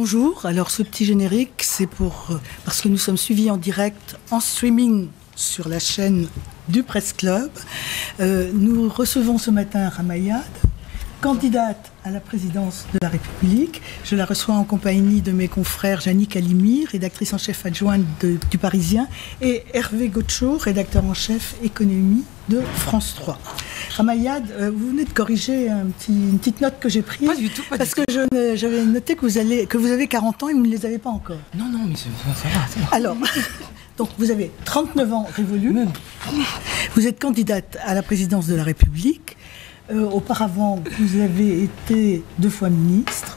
Bonjour, alors ce petit générique, c'est parce que nous sommes suivis en direct, en streaming sur la chaîne du Presse Club. Nous recevons ce matin Ramayad, candidate à la présidence de la République. Je la reçois en compagnie de mes confrères Yannick Halimi, rédactrice en chef adjointe du Parisien, et Hervé Gaucho, rédacteur en chef économie de France 3. Ramayad, vous venez de corriger une petite note que j'ai prise. Pas du tout, pas parce du que j'avais noté que vous avez 40 ans et vous ne les avez pas encore. Non, mais ça va. Alors, donc vous avez 39 ans révolus. Vous êtes candidate à la présidence de la République. Auparavant, vous avez été 2 fois ministre,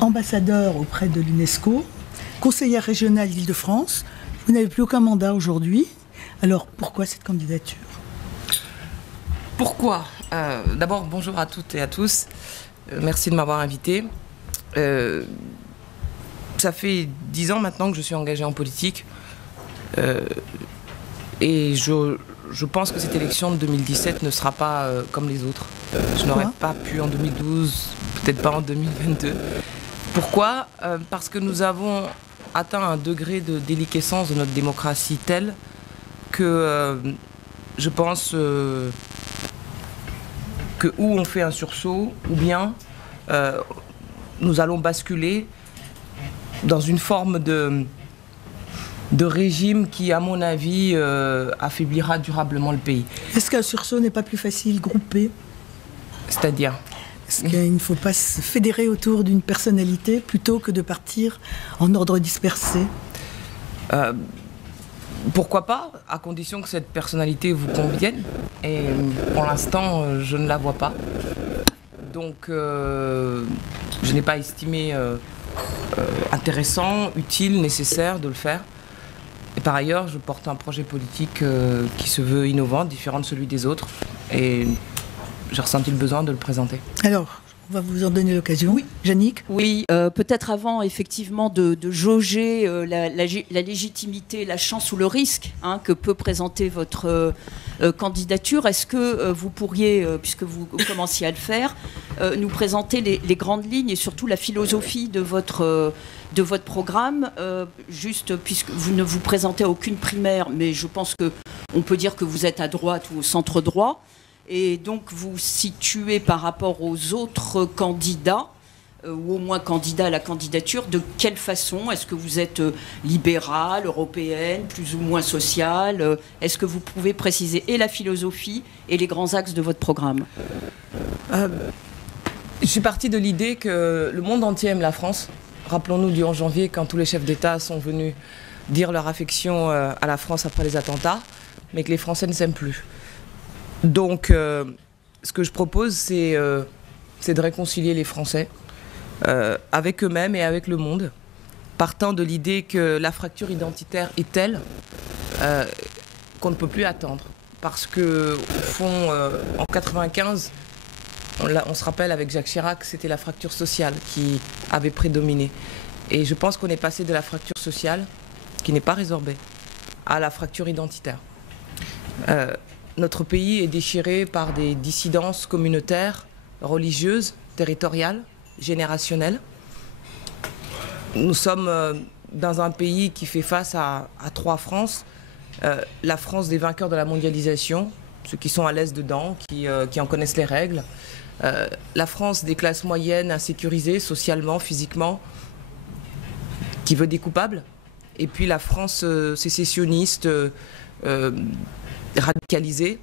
ambassadeur auprès de l'UNESCO, conseillère régionale d'Île-de-France. Vous n'avez plus aucun mandat aujourd'hui. Alors, pourquoi cette candidature ? Pourquoi ? D'abord, bonjour à toutes et à tous. Merci de m'avoir invité. Ça fait 10 ans maintenant que je suis engagée en politique. Et je pense que cette élection de 2017 ne sera pas comme les autres. Je n'aurais pas pu en 2012, peut-être pas en 2022. Pourquoi ? Parce que nous avons atteint un degré de déliquescence de notre démocratie tel que je pense que ou on fait un sursaut, ou bien nous allons basculer dans une forme de régime qui, à mon avis, affaiblira durablement le pays. Est-ce qu'un sursaut n'est pas plus facile groupé ? C'est-à-dire ? Est-ce qu'il ne faut pas se fédérer autour d'une personnalité plutôt que de partir en ordre dispersé ? Pourquoi pas, à condition que cette personnalité vous convienne. Et pour l'instant, je ne la vois pas. Donc, je n'ai pas estimé intéressant, utile, nécessaire de le faire. Et par ailleurs, je porte un projet politique qui se veut innovant, différent de celui des autres. Et j'ai ressenti le besoin de le présenter. Alors, on va vous en donner l'occasion. Oui. Yannick ? Oui, peut-être avant effectivement de jauger la légitimité, la chance ou le risque que peut présenter votre candidature. Est-ce que vous pourriez, puisque vous commenciez à le faire, nous présenter les grandes lignes et surtout la philosophie de votre programme, juste puisque vous ne vous présentez à aucune primaire, mais je pense qu'on peut dire que vous êtes à droite ou au centre droit. Et donc vous situez par rapport aux autres candidats, ou au moins candidats à la candidature, de quelle façon ? Est-ce que vous êtes libérale, européenne, plus ou moins sociale ? Est-ce que vous pouvez préciser et la philosophie et les grands axes de votre programme ? Je suis partie de l'idée que le monde entier aime la France. Rappelons-nous du 11 janvier, quand tous les chefs d'État sont venus dire leur affection à la France après les attentats, mais que les Français ne s'aiment plus. Donc, ce que je propose, c'est de réconcilier les Français avec eux-mêmes et avec le monde, partant de l'idée que la fracture identitaire est telle qu'on ne peut plus attendre. Parce qu'au fond, en 1995, on se rappelle avec Jacques Chirac, c'était la fracture sociale qui avait prédominé. Et je pense qu'on est passé de la fracture sociale, qui n'est pas résorbée, à la fracture identitaire. Notre pays est déchiré par des dissidences communautaires, religieuses, territoriales, générationnelles. Nous sommes dans un pays qui fait face à 3 Frances. La France des vainqueurs de la mondialisation, ceux qui sont à l'aise dedans, qui en connaissent les règles. La France des classes moyennes, insécurisées socialement, physiquement, qui veut des coupables. Et puis la France sécessionniste, radicalisée,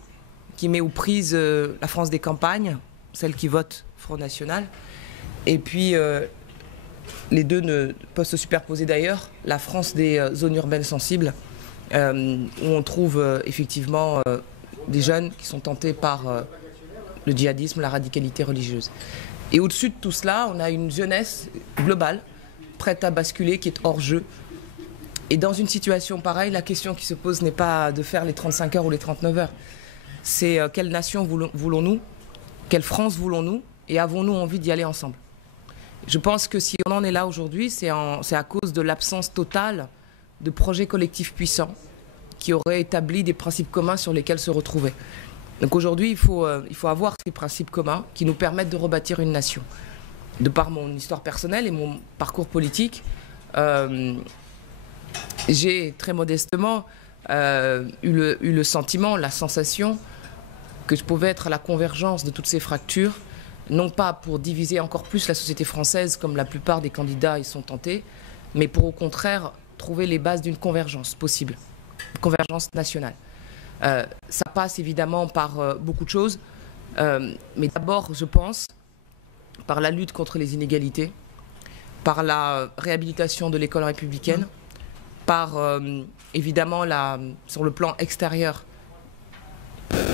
qui met aux prises la France des campagnes, celle qui vote Front National. Et puis, les deux ne peuvent se superposer d'ailleurs, la France des zones urbaines sensibles, où on trouve effectivement des jeunes qui sont tentés par le djihadisme, la radicalité religieuse. Et au-dessus de tout cela, on a une jeunesse globale, prête à basculer, qui est hors jeu. Et dans une situation pareille, la question qui se pose n'est pas de faire les 35 heures ou les 39 heures. C'est quelle nation voulons-nous ? Quelle France voulons-nous ? Et avons-nous envie d'y aller ensemble ? Je pense que si on en est là aujourd'hui, c'est à cause de l'absence totale de projets collectifs puissants qui auraient établi des principes communs sur lesquels se retrouver. Donc aujourd'hui, il faut avoir ces principes communs qui nous permettent de rebâtir une nation. de par mon histoire personnelle et mon parcours politique, j'ai très modestement eu le sentiment, la sensation que je pouvais être à la convergence de toutes ces fractures, non pas pour diviser encore plus la société française comme la plupart des candidats y sont tentés, mais pour au contraire trouver les bases d'une convergence possible, une convergence nationale. Ça passe évidemment par beaucoup de choses, mais d'abord, je pense, par la lutte contre les inégalités, par la réhabilitation de l'école républicaine, par évidemment sur le plan extérieur,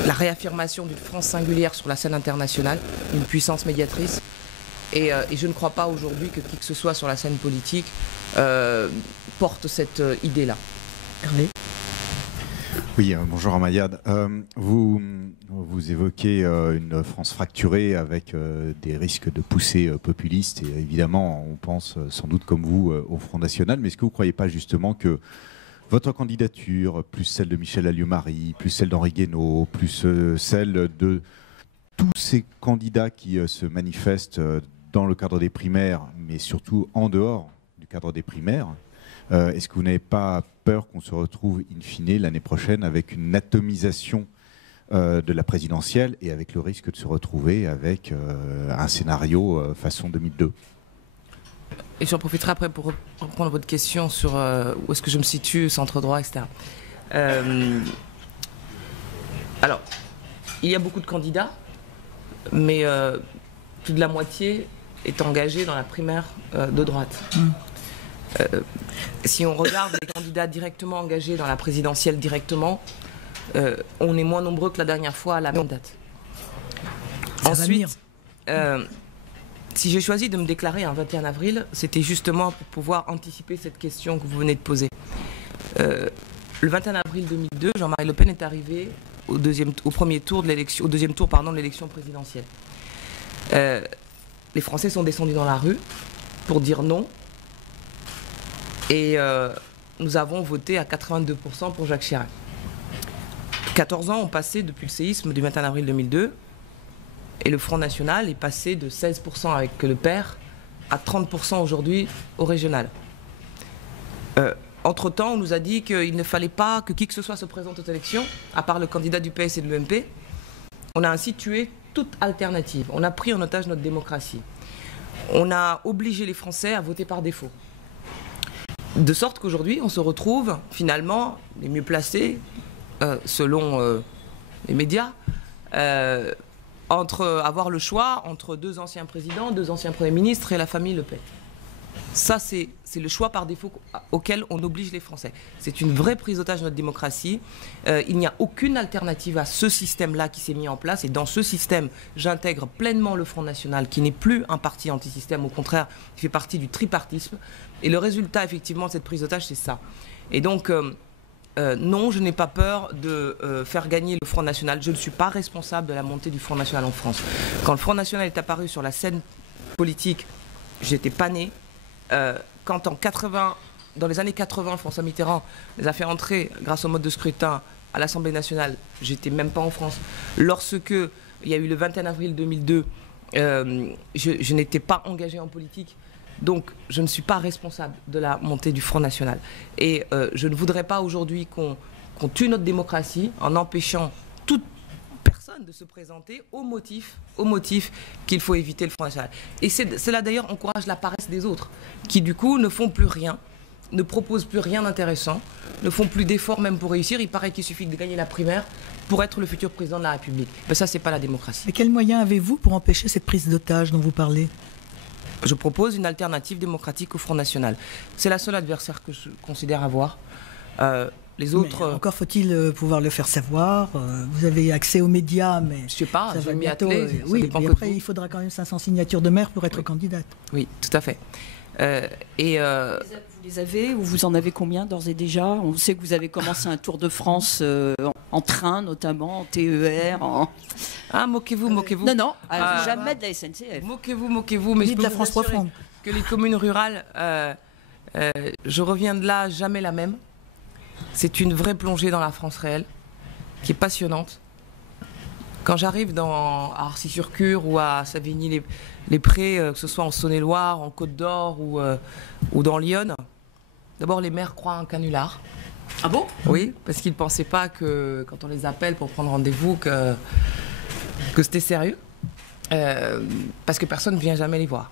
la réaffirmation d'une France singulière sur la scène internationale, une puissance médiatrice. Et je ne crois pas aujourd'hui que qui que ce soit sur la scène politique porte cette idée-là. Hervé ? Oui, bonjour Amayad. Vous évoquez une France fracturée avec des risques de poussées populistes et évidemment on pense sans doute comme vous au Front National, mais est-ce que vous ne croyez pas justement que votre candidature, plus celle de Michel Alliot-Marie, plus celle d'Henri Guénaud, plus celle de tous ces candidats qui se manifestent dans le cadre des primaires, mais surtout en dehors du cadre des primaires, est-ce que vous n'avez pas peur qu'on se retrouve in fine l'année prochaine avec une atomisation de la présidentielle et avec le risque de se retrouver avec un scénario façon 2002 ? Et j'en profiterai après pour reprendre votre question sur où est-ce que je me situe, centre droit, etc. Alors, il y a beaucoup de candidats, mais plus de la moitié est engagée dans la primaire de droite. Si on regarde les candidats directement engagés dans la présidentielle directement, on est moins nombreux que la dernière fois à la même date. Ensuite, si j'ai choisi de me déclarer un 21 avril, c'était justement pour pouvoir anticiper cette question que vous venez de poser. Le 21 avril 2002, Jean-Marie Le Pen est arrivé au deuxième tour de l'élection présidentielle. Les Français sont descendus dans la rue pour dire non. Et nous avons voté à 82% pour Jacques Chirac. 14 ans ont passé depuis le séisme du 21 avril 2002. Et le Front National est passé de 16% avec Le Père à 30% aujourd'hui au régional. Entre-temps, on nous a dit qu'il ne fallait pas que qui que ce soit se présente aux élections, à part le candidat du PS et de l'UMP. On a ainsi tué toute alternative. On a pris en otage notre démocratie. On a obligé les Français à voter par défaut. De sorte qu'aujourd'hui, on se retrouve finalement les mieux placés, selon les médias, avoir le choix entre deux anciens présidents, deux anciens premiers ministres et la famille Le Pen. Ça, c'est le choix par défaut auquel on oblige les Français. C'est une vraie prise d'otage de notre démocratie. Il n'y a aucune alternative à ce système-là qui s'est mis en place. Et dans ce système, j'intègre pleinement le Front National, qui n'est plus un parti anti-système, au contraire, qui fait partie du tripartisme. Et le résultat, effectivement, de cette prise d'otage, c'est ça. Et donc, non, je n'ai pas peur de faire gagner le Front National. Je ne suis pas responsable de la montée du Front National en France. Quand le Front National est apparu sur la scène politique, j'étais pas né. Quand dans les années 80, François Mitterrand les a fait entrer grâce au mode de scrutin à l'Assemblée nationale, j'étais même pas en France. Lorsque il y a eu le 21 avril 2002, je n'étais pas engagé en politique. Donc, je ne suis pas responsable de la montée du Front National. Et je ne voudrais pas aujourd'hui qu'on tue notre démocratie en empêchant toute personne de se présenter au motif qu'il faut éviter le Front National. Et cela d'ailleurs encourage la paresse des autres, qui du coup ne font plus rien, ne proposent plus rien d'intéressant, ne font plus d'efforts même pour réussir. Il paraît qu'il suffit de gagner la primaire pour être le futur président de la République. Ben ça, c'est pas la démocratie. Mais quels moyens avez-vous pour empêcher cette prise d'otage dont vous parlez ? Je propose une alternative démocratique au Front National. C'est la seule adversaire que je considère avoir. Les autres. Mais encore faut-il pouvoir le faire savoir. Vous avez accès aux médias, mais. Je sais pas, je vais m'y bientôt. atteler. Oui, mais après, il faudra quand même 500 signatures de maire pour être candidate. Oui, tout à fait. Vous les avez, ou vous en avez combien d'ores et déjà ? On sait que vous avez commencé un Tour de France en train, notamment, en TER. Ah, moquez-vous. Non, jamais de la SNCF. Moquez-vous, mais Ni je de peux la vous France assurer profonde. que les communes rurales, je reviens de là, jamais la même. C'est une vraie plongée dans la France réelle, qui est passionnante. Quand j'arrive à Arcy-sur-Cure ou à Savigny-les-Prés, que ce soit en Saône-et-Loire, en Côte-d'Or ou dans l'Yonne, d'abord les maires croient à un canular. Ah bon? Oui, parce qu'ils ne pensaient pas que quand on les appelle pour prendre rendez-vous que c'était sérieux. Parce que personne ne vient jamais les voir.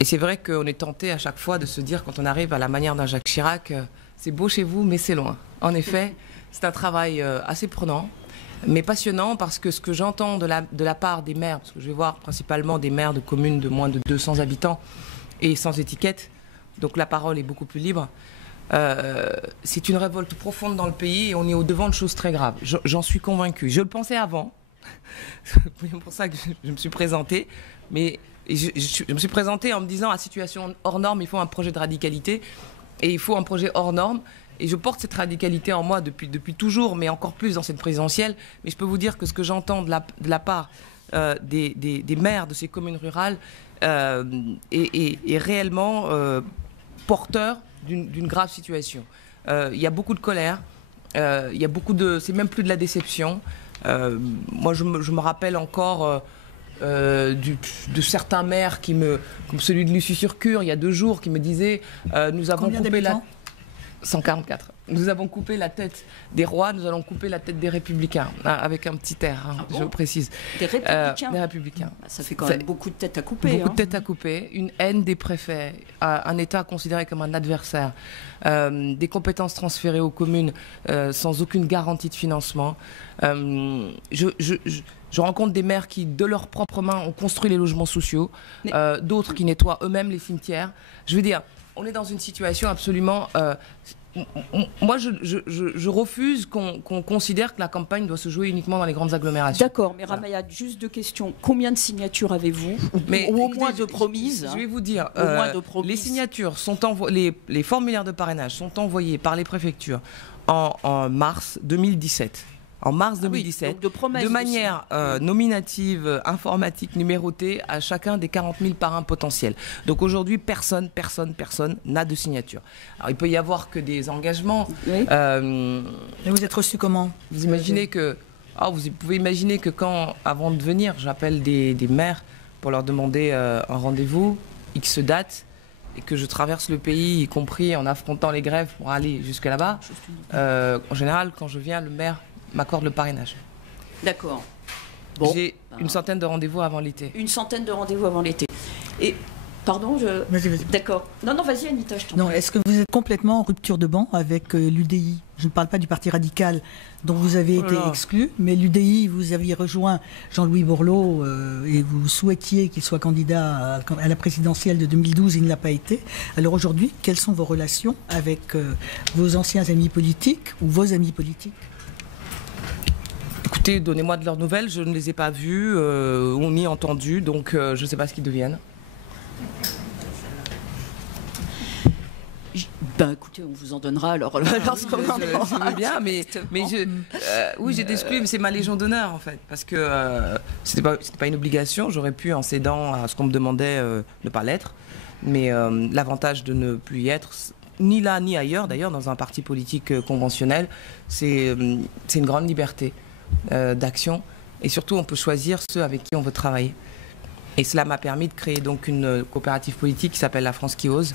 Et c'est vrai qu'on est tenté à chaque fois de se dire, quand on arrive à la manière d'un Jacques Chirac, c'est beau chez vous, mais c'est loin. En effet, c'est un travail assez prenant, mais passionnant, parce que ce que j'entends de la part des maires, parce que je vais voir principalement des maires de communes de moins de 200 habitants et sans étiquette, donc la parole est beaucoup plus libre, c'est une révolte profonde dans le pays et on est au-devant de choses très graves. J'en suis convaincue. Je le pensais avant, c'est pour ça que je me suis présentée, mais je me suis présentée en me disant, à situation hors norme, il faut un projet de radicalité et il faut un projet hors norme. Et je porte cette radicalité en moi depuis toujours, mais encore plus dans cette présidentielle. Mais je peux vous dire que ce que j'entends de la part des maires de ces communes rurales est réellement porteur d'une grave situation. Il y a beaucoup de colère, il y a c'est même plus de la déception. Moi, je me rappelle encore de certains maires comme celui de Lucy-sur-Cure, il y a 2 jours, qui me disaient nous avons coupé 144. Nous avons coupé la tête des rois, nous allons couper la tête des républicains, avec un petit air, hein, je précise. Des républicains. Des républicains. Ça fait quand même beaucoup de têtes à couper. Beaucoup de têtes à couper, une haine des préfets, un État considéré comme un adversaire, des compétences transférées aux communes sans aucune garantie de financement. Je rencontre des maires qui, de leurs propres mains, ont construit les logements sociaux, d'autres qui nettoient eux-mêmes les cimetières. Je veux dire, on est dans une situation absolument... moi, je refuse qu'on considère que la campagne doit se jouer uniquement dans les grandes agglomérations. D'accord, mais Ramayad, juste 2 questions. Combien de signatures avez-vous? Ou au moins de promises? Je vais vous dire, les signatures sont les formulaires de parrainage sont envoyés par les préfectures en mars 2017. En mars 2017, oui, de manière nominative, informatique, numérotée, à chacun des 40 000 parrains potentiels. Donc aujourd'hui, personne n'a de signature. Alors il peut y avoir que des engagements. Oui. Et vous êtes reçu comment? Vous imaginez que... vous pouvez imaginer que avant de venir, j'appelle des maires pour leur demander un rendez-vous, X date, et que je traverse le pays, y compris en affrontant les grèves pour aller jusque là-bas. En général, quand je viens, le maire m'accorde le parrainage. D'accord. Bon, j'ai une centaine de rendez-vous avant l'été. Une centaine de rendez-vous avant l'été. Et, pardon, Vas-y. D'accord. Non, vas-y Anita, je t'en Non, prie. est-ce que vous êtes complètement en rupture de banc avec l'UDI? Je ne parle pas du Parti radical dont vous avez été exclu, mais l'UDI, vous aviez rejoint Jean-Louis Borloo et vous souhaitiez qu'il soit candidat à la présidentielle de 2012, il ne l'a pas été. Alors aujourd'hui, quelles sont vos relations avec vos anciens amis politiques ou vos amis politiques? Écoutez, donnez-moi de leurs nouvelles, je ne les ai pas vus, ou ni entendus, donc je ne sais pas ce qu'ils deviennent. Écoutez, on vous en donnera alors lorsqu'on en aura. Je veux bien, mais oui, j'ai exclu, mais c'est ma légion d'honneur en fait, parce que c'était pas une obligation, j'aurais pu, en cédant à ce qu'on me demandait, ne pas l'être, mais l'avantage de ne plus y être, ni là ni ailleurs d'ailleurs, dans un parti politique conventionnel, c'est une grande liberté d'action, et surtout on peut choisir ceux avec qui on veut travailler. Et cela m'a permis de créer donc une coopérative politique qui s'appelle La France qui ose,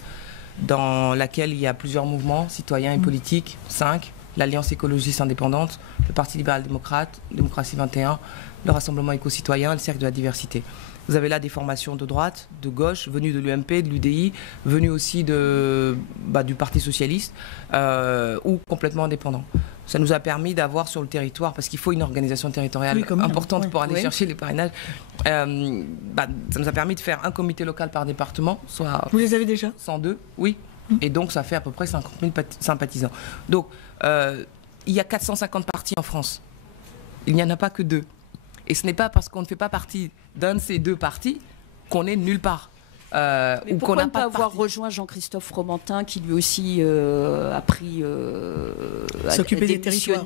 dans laquelle il y a plusieurs mouvements citoyens et politiques, 5, l'Alliance écologiste indépendante, le Parti libéral-démocrate, Démocratie 21, le Rassemblement éco-citoyen, le Cercle de la diversité. Vous avez là des formations de droite, de gauche, venues de l'UMP, de l'UDI, venues aussi du Parti socialiste, ou complètement indépendants. Ça nous a permis d'avoir sur le territoire, parce qu'il faut une organisation territoriale importante pour aller chercher les parrainages, ça nous a permis de faire un comité local par département, soit... Vous les avez déjà? 102, oui. Et donc ça fait à peu près 50 000 sympathisants. Donc il y a 450 partis en France. Il n'y en a pas que 2. Et ce n'est pas parce qu'on ne fait pas partie d'un de ces 2 partis qu'on est nulle part. Mais pourquoi ne pas avoir rejoint Jean-Christophe Fromentin, qui lui aussi a pris s'occuper des territoires,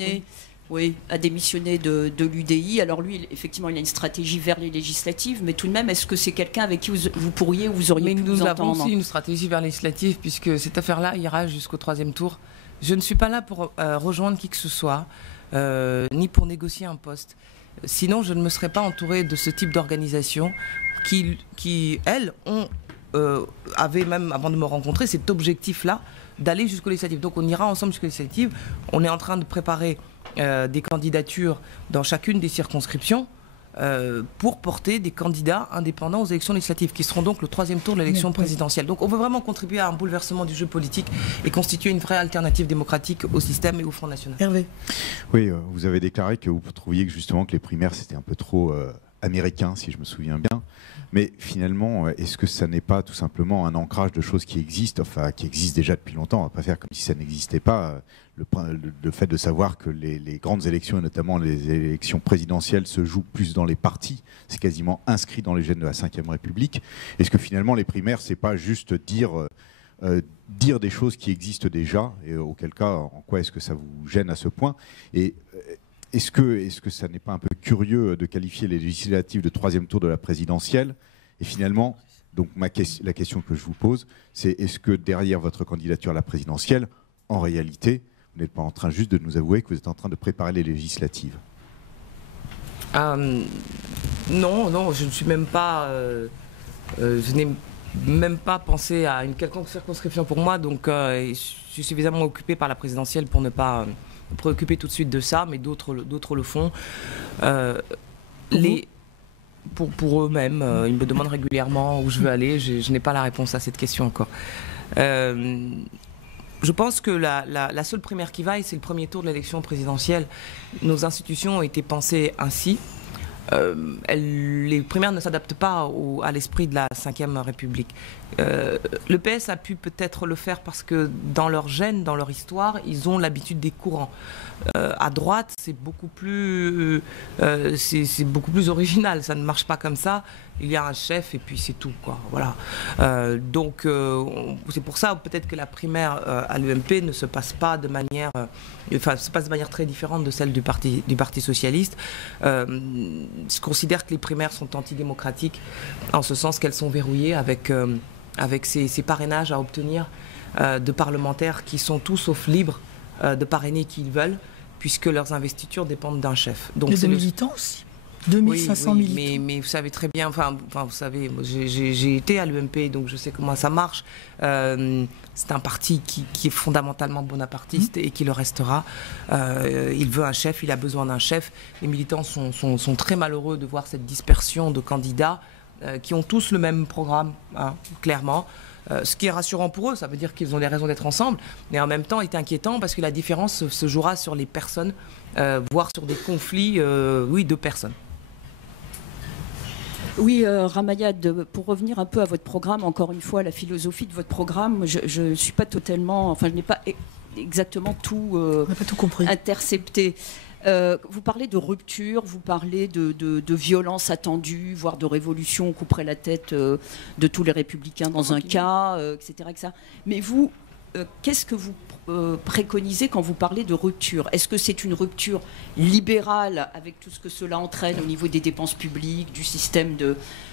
a démissionné de l'UDI. Alors lui, effectivement, il a une stratégie vers les législatives, mais tout de même, est-ce que c'est quelqu'un avec qui vous pourriez ou vous auriez pu vous entendre? Nous avons aussi une stratégie vers les législatives, puisque cette affaire-là ira jusqu'au 3e tour. Je ne suis pas là pour rejoindre qui que ce soit. ni pour négocier un poste. Sinon, je ne me serais pas entourée de ce type d'organisation qui elles, avaient même, avant de me rencontrer, cet objectif-là d'aller jusqu'aux législatives. Donc on ira ensemble jusqu'aux législatives. On est en train de préparer des candidatures dans chacune des circonscriptions pour porter des candidats indépendants aux élections législatives, qui seront donc le 3e tour de l'élection présidentielle. Donc on veut vraiment contribuer à un bouleversement du jeu politique et constituer une vraie alternative démocratique au système et au Front National. Hervé. Oui, vous avez déclaré que vous trouviez que justement que les primaires c'était un peu trop américain, si je me souviens bien. Mais finalement, est-ce que ça n'est pas tout simplement un ancrage de choses qui existent, enfin qui existent déjà depuis longtemps? On ne va pas faire comme si ça n'existait pas. Le fait de savoir que les grandes élections, et notamment les élections présidentielles, se jouent plus dans les partis, c'est quasiment inscrit dans les gènes de la Ve République. Est-ce que finalement les primaires, c'est pas juste dire des choses qui existent déjà, et auquel cas, en quoi est-ce que ça vous gêne à ce point? Et est-ce que ça n'est pas un peu curieux de qualifier les législatives de 3e tour de la présidentielle? Et finalement, donc la question que je vous pose, c'est est-ce que derrière votre candidature à la présidentielle, en réalité, vous n'êtes pas en train juste de nous avouer que vous êtes en train de préparer les législatives? Non, je ne suis même pas... je n'ai même pas pensé à une quelconque circonscription pour moi, donc je suis suffisamment occupé par la présidentielle pour ne pas me préoccuper tout de suite de ça, mais d'autres le font. Pour eux-mêmes, ils me demandent régulièrement où je veux aller. Je n'ai pas la réponse à cette question encore. Je pense que la seule primaire qui vaille, c'est le 1er tour de l'élection présidentielle. Nos institutions ont été pensées ainsi. Les primaires ne s'adaptent pas à l'esprit de la Ve République. Le PS a pu peut-être le faire parce que dans leur gène, dans leur histoire, ils ont l'habitude des courants. À droite, c'est beaucoup plus original. Ça ne marche pas comme ça. Il y a un chef et puis c'est tout, quoi. Voilà. Donc c'est pour ça peut-être que la primaire à l'UMP ne se passe pas de manière, se passe de manière très différente de celle du Parti socialiste. Je considère que les primaires sont antidémocratiques en ce sens qu'elles sont verrouillées avec ces parrainages à obtenir de parlementaires qui sont tout sauf libres de parrainer qui ils veulent, puisque leurs investitures dépendent d'un chef. Donc c'est militants aussi. 2500 militants. Mais vous savez très bien, vous savez, j'ai été à l'UMP, donc je sais comment ça marche. C'est un parti qui est fondamentalement bonapartiste et qui le restera. Il veut un chef, il a besoin d'un chef. Les militants sont très malheureux de voir cette dispersion de candidats qui ont tous le même programme, hein, clairement. Ce qui est rassurant pour eux, ça veut dire qu'ils ont des raisons d'être ensemble, mais en même temps est inquiétant parce que la différence se jouera sur les personnes, voire sur des conflits de personnes. Oui, Ramayad, pour revenir un peu à votre programme, encore une fois, la philosophie de votre programme, je ne suis pas totalement, je n'ai pas exactement tout compris. Intercepté. Vous parlez de rupture, vous parlez de violence attendue, voire de révolution, on couperait la tête de tous les républicains dans un cas, etc., etc. Mais vous, qu'est-ce que vous préconisez quand vous parlez de rupture? Est-ce que c'est une rupture libérale avec tout ce que cela entraîne au niveau des dépenses publiques, du système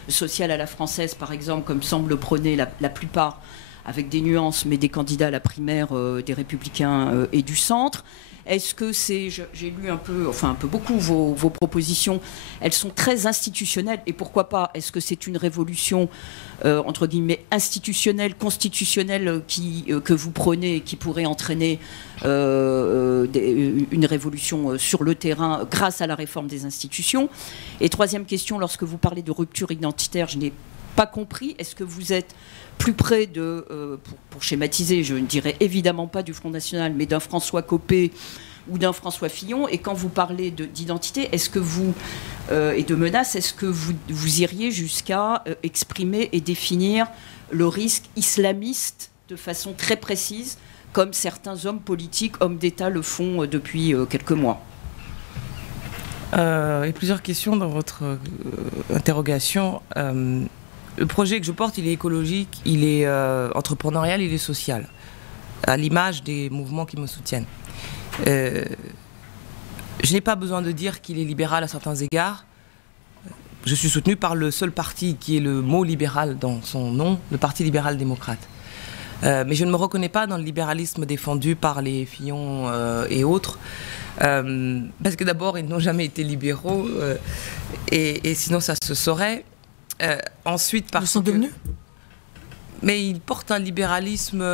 social à la française, par exemple, comme semble prôner la plupart, avec des nuances, mais des candidats à la primaire des Républicains et du centre? Est-ce que c'est, j'ai lu un peu beaucoup vos propositions, elles sont très institutionnelles, et pourquoi pas? Est-ce que c'est une révolution, entre guillemets, institutionnelle, constitutionnelle que vous prenez et qui pourrait entraîner une révolution sur le terrain grâce à la réforme des institutions? Et troisième question, lorsque vous parlez de rupture identitaire, je n'ai pas compris, est-ce que vous êtes plus près pour schématiser, je ne dirais évidemment pas du Front National, mais d'un François Copé ou d'un François Fillon? Et quand vous parlez d'identité, est-ce que vous, et de menaces, est-ce que vous iriez jusqu'à exprimer et définir le risque islamiste de façon très précise, comme certains hommes politiques, hommes d'État le font depuis quelques mois? Il y a plusieurs questions dans votre interrogation. Le projet que je porte, il est écologique, il est entrepreneurial, il est social, à l'image des mouvements qui me soutiennent. Je n'ai pas besoin de dire qu'il est libéral à certains égards. Je suis soutenu par le seul parti qui est le mot libéral dans son nom, le Parti libéral-démocrate. Mais je ne me reconnais pas dans le libéralisme défendu par les Fillon et autres. Parce que d'abord, ils n'ont jamais été libéraux. Et sinon, ça se saurait. Ensuite, parce Ils sont devenus. Mais ils portent un libéralisme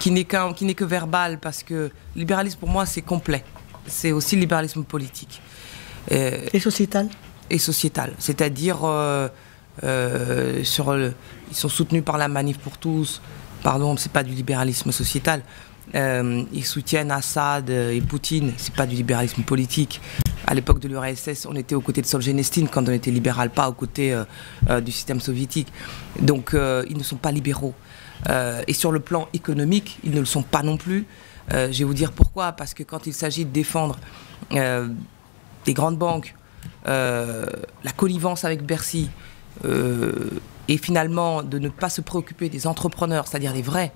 qui n'est que verbal. Parce que le libéralisme, pour moi, c'est complet. C'est aussi le libéralisme politique. Et sociétal. Et sociétal. C'est-à-dire... ils sont soutenus par la Manif pour tous. Pardon, c'est pas du libéralisme sociétal. Ils soutiennent Assad et Poutine. C'est pas du libéralisme politique. À l'époque de l'URSS, on était aux côtés de Solzhenitsyn quand on était libéral, pas aux côtés du système soviétique. Donc, ils ne sont pas libéraux. Et sur le plan économique, ils ne le sont pas non plus. Je vais vous dire pourquoi. Parce que quand il s'agit de défendre des grandes banques, la connivence avec Bercy, et finalement de ne pas se préoccuper des entrepreneurs, c'est-à-dire les vrais,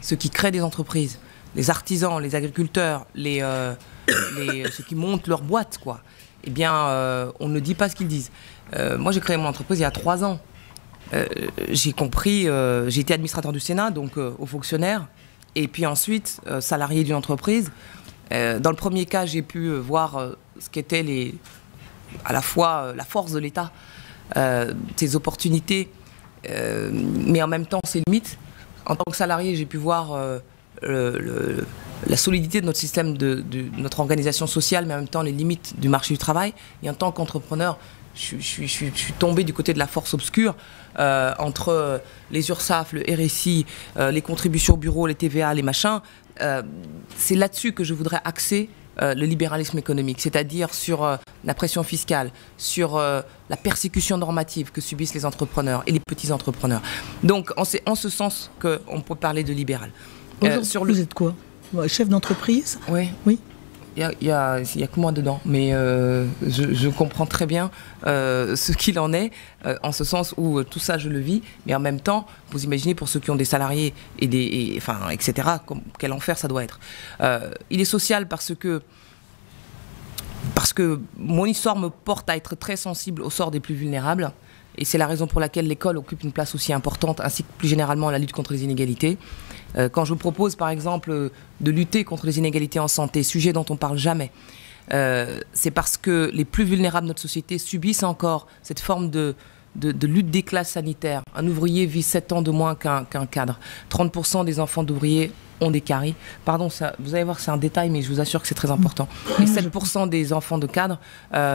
ceux qui créent des entreprises, les artisans, les agriculteurs, ceux qui montent leur boîte, quoi. Eh bien, on ne dit pas ce qu'ils disent. Moi, j'ai créé mon entreprise il y a 3 ans. J'ai compris, j'ai été administrateur du Sénat, donc haut fonctionnaire, et puis ensuite salarié d'une entreprise. Dans le premier cas, j'ai pu voir ce qu'était à la fois la force de l'État, ses opportunités, mais en même temps ses limites. En tant que salarié, j'ai pu voir la solidité de notre système, de notre organisation sociale, mais en même temps les limites du marché du travail. Et en tant qu'entrepreneur, je suis tombé du côté de la force obscure, entre les URSSAF, le RSI, les contributions au bureau, les TVA, les machins. C'est là-dessus que je voudrais axer le libéralisme économique, c'est-à-dire sur la pression fiscale, sur la persécution normative que subissent les entrepreneurs et les petits entrepreneurs. Donc, c'est en ce sens qu'on peut parler de libéral. Vous êtes quoi? Chef d'entreprise? Oui. Il y a que moi dedans, mais je comprends très bien ce qu'il en est, en ce sens où tout ça je le vis, mais en même temps, vous imaginez pour ceux qui ont des salariés etc., quel enfer ça doit être. Il est social parce que mon histoire me porte à être très sensible au sort des plus vulnérables, et c'est la raison pour laquelle l'école occupe une place aussi importante, ainsi que plus généralement la lutte contre les inégalités. Quand je propose par exemple de lutter contre les inégalités en santé, sujet dont on ne parle jamais, c'est parce que les plus vulnérables de notre société subissent encore cette forme de lutte des classes sanitaires. Un ouvrier vit 7 ans de moins qu'un cadre. 30% des enfants d'ouvriers ont des caries. Pardon, vous allez voir, c'est un détail, mais je vous assure que c'est très important. Et 7% des enfants de cadres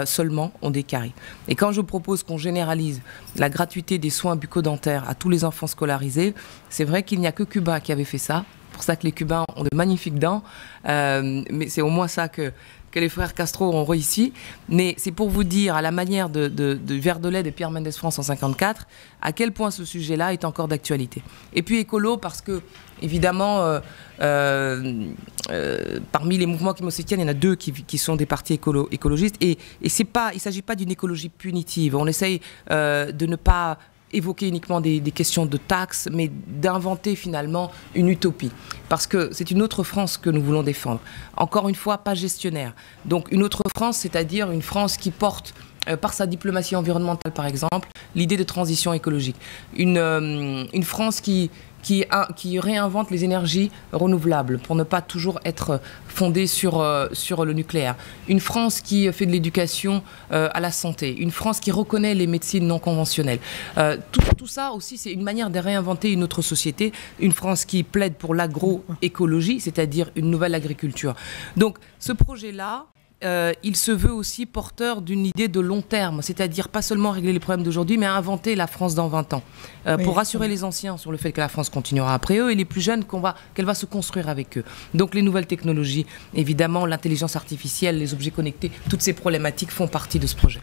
seulement ont des caries. Et quand je propose qu'on généralise la gratuité des soins bucco-dentaires à tous les enfants scolarisés, c'est vrai qu'il n'y a que Cuba qui avait fait ça. C'est pour ça que les Cubains ont de magnifiques dents. Mais c'est au moins ça que les frères Castro ont réussi. Mais c'est pour vous dire, à la manière de Verdelet de Pierre Mendès France en 1954, à quel point ce sujet-là est encore d'actualité. Et puis écolo, parce que, évidemment, parmi les mouvements qui me soutiennent, il y en a 2 qui sont des partis écologistes. Et il ne s'agit pas d'une écologie punitive. On essaye de ne pas évoquer uniquement des questions de taxes, mais d'inventer finalement une utopie. Parce que c'est une autre France que nous voulons défendre. Encore une fois, pas gestionnaire. Donc une autre France, c'est-à-dire une France qui porte, par sa diplomatie environnementale par exemple, l'idée de transition écologique. Une France qui réinvente les énergies renouvelables pour ne pas toujours être fondée sur le nucléaire. Une France qui fait de l'éducation à la santé. Une France qui reconnaît les médecines non conventionnelles. Tout ça aussi, c'est une manière de réinventer une autre société. Une France qui plaide pour l'agroécologie, c'est-à-dire une nouvelle agriculture. Donc ce projet-là, il se veut aussi porteur d'une idée de long terme, c'est-à-dire pas seulement régler les problèmes d'aujourd'hui, mais inventer la France dans 20 ans, pour rassurer les anciens sur le fait que la France continuera après eux, et les plus jeunes qu'elle va se construire avec eux. Donc les nouvelles technologies, évidemment, l'intelligence artificielle, les objets connectés, toutes ces problématiques font partie de ce projet.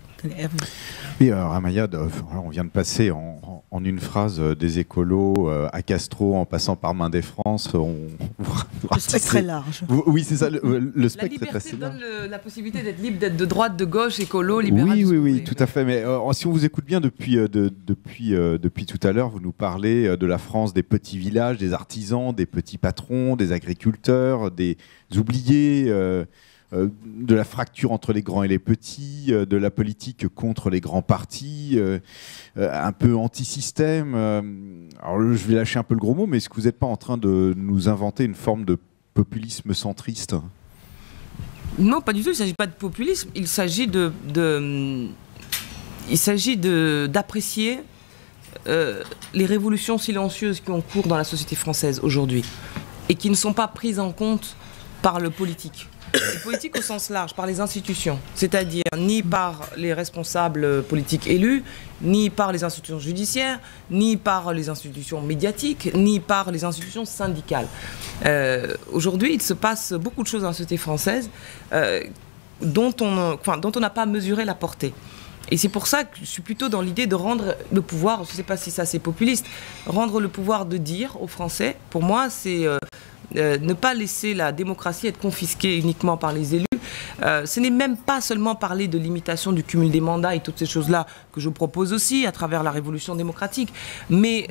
Oui, Ramayad, on vient de passer en une phrase des écolos à Castro, en passant par Mendès France. Le spectre est large. Oui, c'est ça, le spectre est assez large. La liberté donne la possibilité d'être libre, d'être de droite, de gauche, écolo, libéral. Oui, tout à fait. Mais si on vous écoute bien depuis tout à l'heure, vous nous parlez de la France des petits villages, des artisans, des petits patrons, des agriculteurs, des oubliés. de la fracture entre les grands et les petits, de la politique contre les grands partis, un peu anti-système. Alors je vais lâcher un peu le gros mot, mais est-ce que vous n'êtes pas en train de nous inventer une forme de populisme centriste ? Non, pas du tout, il ne s'agit pas de populisme, il s'agit d'apprécier les révolutions silencieuses qui ont cours dans la société française aujourd'hui et qui ne sont pas prises en compte par le politique. Le politique au sens large, par les institutions, c'est-à-dire ni par les responsables politiques élus, ni par les institutions judiciaires, ni par les institutions médiatiques, ni par les institutions syndicales. Aujourd'hui, il se passe beaucoup de choses dans la société française dont on n'a pas mesuré la portée. Et c'est pour ça que je suis plutôt dans l'idée de rendre le pouvoir, je ne sais pas si ça c'est populiste, rendre le pouvoir de dire aux Français, pour moi c'est ne pas laisser la démocratie être confisquée uniquement par les élus. Ce n'est même pas seulement parler de limitation du cumul des mandats et toutes ces choses-là que je propose aussi à travers la révolution démocratique, mais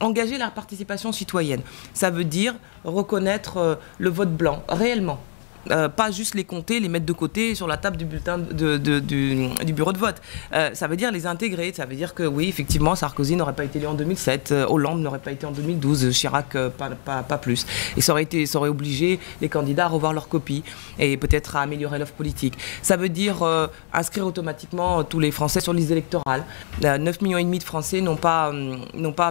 engager la participation citoyenne. Ça veut dire reconnaître le vote blanc, réellement. Pas juste les compter, les mettre de côté sur la table du bulletin du bureau de vote. Ça veut dire les intégrer. Ça veut dire que oui, effectivement, Sarkozy n'aurait pas été élu en 2007, Hollande n'aurait pas été en 2012, Chirac pas plus. Et ça aurait obligé les candidats à revoir leur copie et peut-être à améliorer l'offre politique. Ça veut dire inscrire automatiquement tous les Français sur liste électorale. 9,5 millions de Français n'ont pas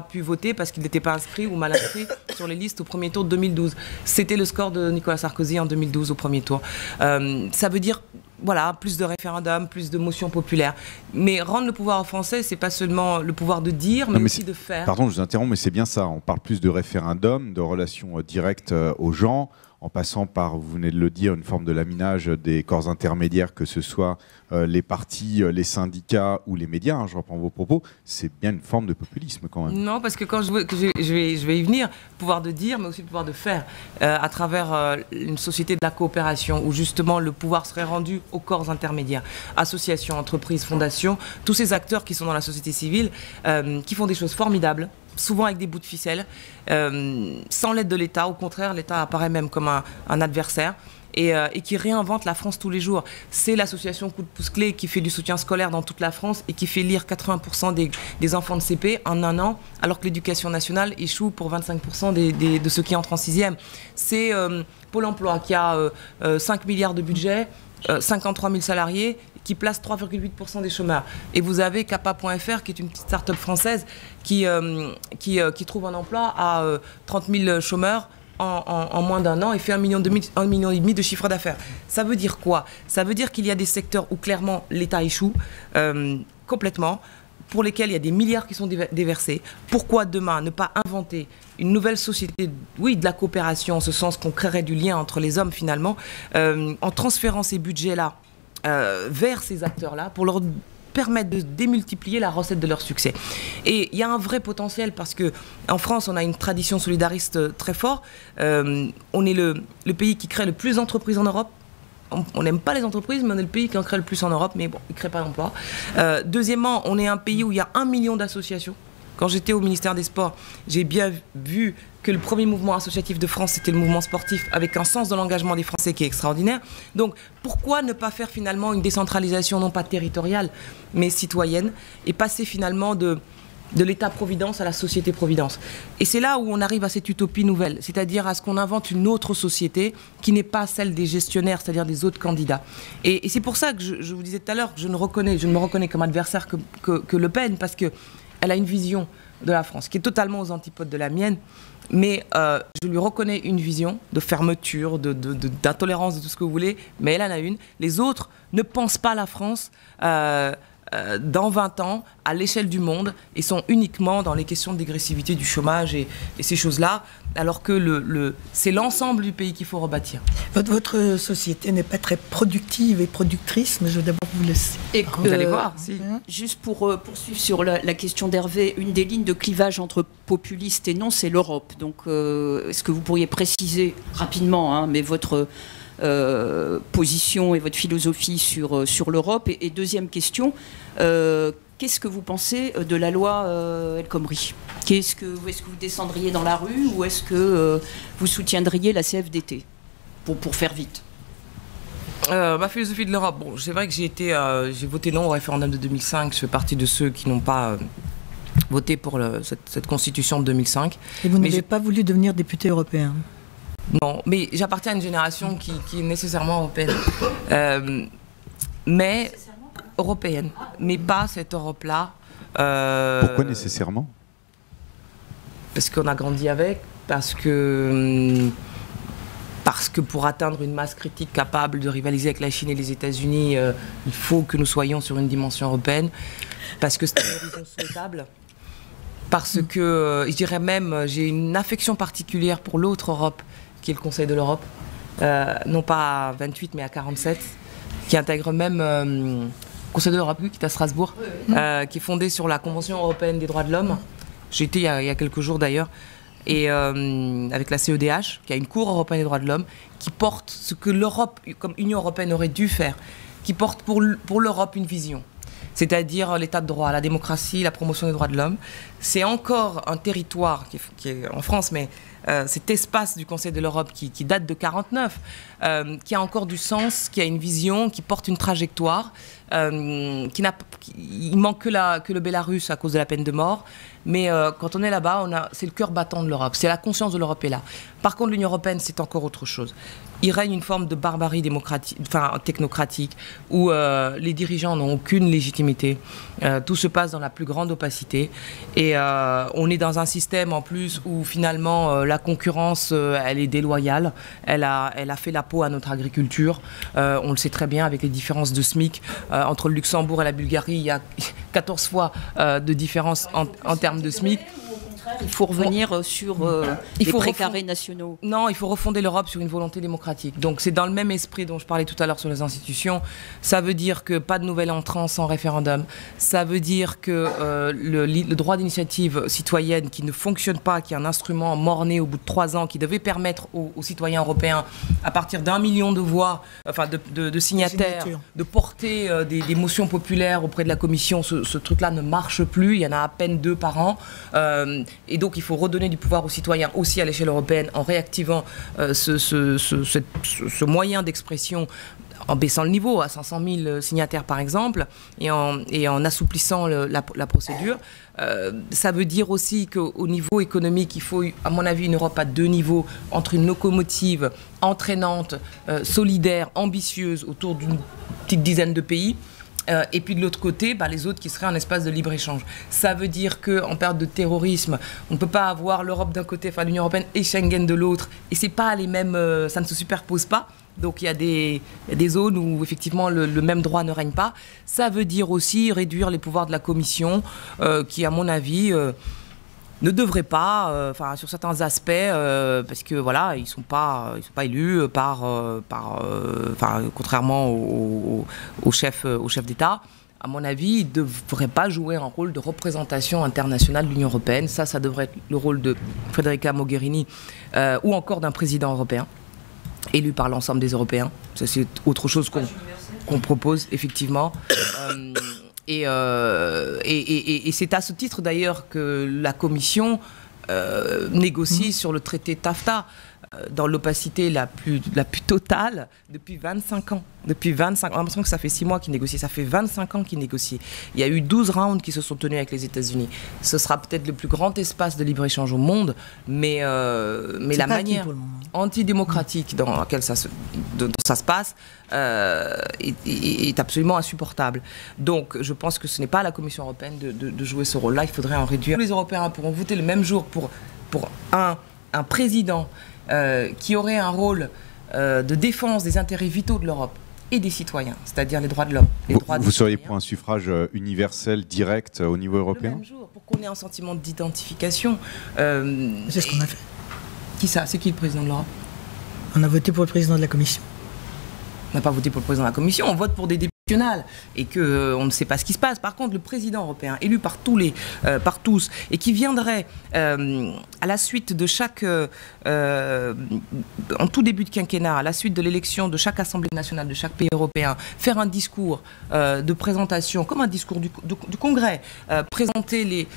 pu voter parce qu'ils n'étaient pas inscrits ou mal inscrits sur les listes au premier tour de 2012. C'était le score de Nicolas Sarkozy en 2012 au premier tour. Ça veut dire voilà, plus de référendums, plus de motions populaires. Mais rendre le pouvoir aux Français, c'est pas seulement le pouvoir de dire, mais aussi de faire. Pardon, je vous interromps, mais c'est bien ça. On parle plus de référendums, de relations directes aux gens, en passant par, vous venez de le dire, une forme de laminage des corps intermédiaires, que ce soit les partis, les syndicats ou les médias, hein, je reprends vos propos, c'est bien une forme de populisme quand même. Non, parce que quand je vais y venir, pouvoir de dire, mais aussi le pouvoir de faire, à travers une société de la coopération, où justement le pouvoir serait rendu aux corps intermédiaires, associations, entreprises, fondations, tous ces acteurs qui sont dans la société civile, qui font des choses formidables, souvent avec des bouts de ficelle, sans l'aide de l'État. Au contraire, l'État apparaît même comme un adversaire. Et qui réinvente la France tous les jours. C'est l'association Coup de pouce clé qui fait du soutien scolaire dans toute la France et qui fait lire 80% des enfants de CP en un an, alors que l'éducation nationale échoue pour 25% de ceux qui entrent en 6e. C'est Pôle emploi qui a 5 milliards de budget, 53 000 salariés, qui place 3,8% des chômeurs. Et vous avez Kappa.fr, qui est une petite start-up française qui trouve un emploi à 30 000 chômeurs en moins d'un an et fait 1,5 million de chiffre d'affaires. Ça veut dire quoi? Ça veut dire qu'il y a des secteurs où clairement l'État échoue complètement, pour lesquels il y a des milliards qui sont déversés. Pourquoi demain ne pas inventer une nouvelle société, oui, de la coopération, en ce sens qu'on créerait du lien entre les hommes finalement, en transférant ces budgets-là vers ces acteurs-là pour leur permettre de démultiplier la recette de leur succès. Et il y a un vrai potentiel parce qu'en France, on a une tradition solidariste très forte. On est le pays qui crée le plus d'entreprises en Europe. On n'aime pas les entreprises, mais on est le pays qui en crée le plus en Europe, mais bon, il ne crée pas d'emploi. Deuxièmement, on est un pays où il y a 1 million d'associations. Quand j'étais au ministère des Sports, j'ai bien vu que le premier mouvement associatif de France, c'était le mouvement sportif, avec un sens de l'engagement des Français qui est extraordinaire. Donc, pourquoi ne pas faire finalement une décentralisation, non pas territoriale, mais citoyenne, et passer finalement de l'État-providence à la société-providence. Et c'est là où on arrive à cette utopie nouvelle, c'est-à-dire à ce qu'on invente une autre société qui n'est pas celle des gestionnaires, c'est-à-dire des autres candidats. Et c'est pour ça que je vous disais tout à l'heure que je ne me reconnais comme adversaire que Le Pen, parce qu'elle a une vision de la France qui est totalement aux antipodes de la mienne, mais je lui reconnais une vision de fermeture, d'intolérance, de tout ce que vous voulez, mais elle en a une. Les autres ne pensent pas la France dans 20 ans, à l'échelle du monde, et sont uniquement dans les questions de dégressivité du chômage et ces choses-là, alors que c'est l'ensemble du pays qu'il faut rebâtir. Votre société n'est pas très productive et productrice, mais je vais d'abord vous laisser. Vous allez voir. Si. Juste pour poursuivre sur la question d'Hervé, une des lignes de clivage entre populistes et non, c'est l'Europe. Donc, est-ce que vous pourriez préciser rapidement, mais votre position et votre philosophie sur l'Europe et deuxième question, qu'est-ce que vous pensez de la loi El Khomri? Est-ce que vous descendriez dans la rue ou est-ce que vous soutiendriez la CFDT pour faire vite? Ma philosophie de l'Europe, bon, c'est vrai que j'ai voté non au référendum de 2005. Je fais partie de ceux qui n'ont pas voté pour cette constitution de 2005. Et vous n'avez pas voulu devenir député européen? Non, mais j'appartiens à une génération qui est nécessairement européenne. Mais européenne, mais pas cette Europe-là. Pourquoi nécessairement? Parce qu'on a grandi avec, parce que pour atteindre une masse critique capable de rivaliser avec la Chine et les États-Unis, il faut que nous soyons sur une dimension européenne, parce que c'est un horizon souhaitable, parce que, je dirais même, j'ai une affection particulière pour l'autre Europe, qui est le Conseil de l'Europe, non pas à 28 mais à 47, qui intègre même le Conseil de l'Europe, qui est à Strasbourg, qui est fondé sur la Convention européenne des droits de l'homme. J'ai été il y a quelques jours d'ailleurs, et avec la CEDH, qui a une Cour européenne des droits de l'homme, qui porte ce que l'Europe, comme Union européenne, aurait dû faire, qui porte pour l'Europe une vision, c'est-à-dire l'état de droit, la démocratie, la promotion des droits de l'homme. C'est encore un territoire qui est en France, mais cet espace du Conseil de l'Europe qui date de 1949, qui a encore du sens, qui a une vision, qui porte une trajectoire, il manque que le Bélarus à cause de la peine de mort. Mais quand on est là-bas, c'est le cœur battant de l'Europe, c'est la conscience de l'Europe est là. Par contre, l'Union européenne, c'est encore autre chose. Il règne une forme de barbarie technocratique, où les dirigeants n'ont aucune légitimité. Tout se passe dans la plus grande opacité. Et on est dans un système en plus où finalement la concurrence, elle est déloyale. Elle a fait la peau à notre agriculture. On le sait très bien avec les différences de SMIC. Entre le Luxembourg et la Bulgarie, il y a 14 fois de différence en termes de SMIC. Il faut revenir sur les précarés nationaux. Non, il faut refonder l'Europe sur une volonté démocratique. Donc c'est dans le même esprit dont je parlais tout à l'heure sur les institutions. Ça veut dire que pas de nouvel entrant sans référendum. Ça veut dire que le droit d'initiative citoyenne qui ne fonctionne pas, qui est un instrument mort-né au bout de 3 ans, qui devait permettre aux citoyens européens, à partir d'1 million de voix, enfin de signataires, de porter des motions populaires auprès de la Commission, ce truc-là ne marche plus. Il y en a à peine 2 par an. Et donc il faut redonner du pouvoir aux citoyens aussi à l'échelle européenne en réactivant ce moyen d'expression, en baissant le niveau à 500 000 signataires par exemple, et en assouplissant la procédure. Ça veut dire aussi qu'au niveau économique, il faut, à mon avis, une Europe à 2 niveaux, entre une locomotive entraînante, solidaire, ambitieuse, autour d'une petite dizaine de pays, et puis de l'autre côté, les autres qui seraient un espace de libre-échange. Ça veut dire qu'en période de terrorisme, on ne peut pas avoir l'Europe d'un côté, enfin l'Union européenne et Schengen de l'autre, et c'est pas les mêmes, ça ne se superpose pas. Donc il y a des zones où effectivement le même droit ne règne pas. Ça veut dire aussi réduire les pouvoirs de la Commission, qui à mon avis ne devrait pas, sur certains aspects, parce que voilà, ils sont pas élus contrairement au chef d'État. À mon avis, ils ne devraient pas jouer un rôle de représentation internationale de l'Union européenne. Ça devrait être le rôle de Federica Mogherini ou encore d'un président européen élu par l'ensemble des Européens. Ça, c'est autre chose qu'on propose, effectivement. Et c'est à ce titre d'ailleurs que la Commission négocie sur le traité TAFTA dans l'opacité la plus totale depuis 25 ans. Depuis 25 ans, on a l'impression que ça fait 6 mois qu'ils négocient, ça fait 25 ans qu'ils négocient. Il y a eu 12 rounds qui se sont tenus avec les États-Unis. Ce sera peut-être le plus grand espace de libre-échange au monde, mais la manière antidémocratique dans laquelle ça se passe est absolument insupportable. Donc je pense que ce n'est pas à la Commission européenne de jouer ce rôle-là, il faudrait en réduire. Tous les Européens pourront voter le même jour pour un président qui aurait un rôle de défense des intérêts vitaux de l'Europe et des citoyens, c'est-à-dire les droits de l'homme. Vous seriez pour un suffrage universel, direct au niveau européen? Le même jour, pour qu'on ait un sentiment d'identification. C'est ce qu'on a fait. Qui ça? C'est qui le président de l'Europe? On a voté pour le président de la Commission. On n'a pas voté pour le président de la Commission, on vote pour des députés. et qu'on ne sait pas ce qui se passe. Par contre, le président européen, élu par tous, et qui viendrait à la suite de chaque, en tout début de quinquennat, à la suite de l'élection de chaque Assemblée nationale, de chaque pays européen, faire un discours de présentation, comme un discours du Congrès, présenter les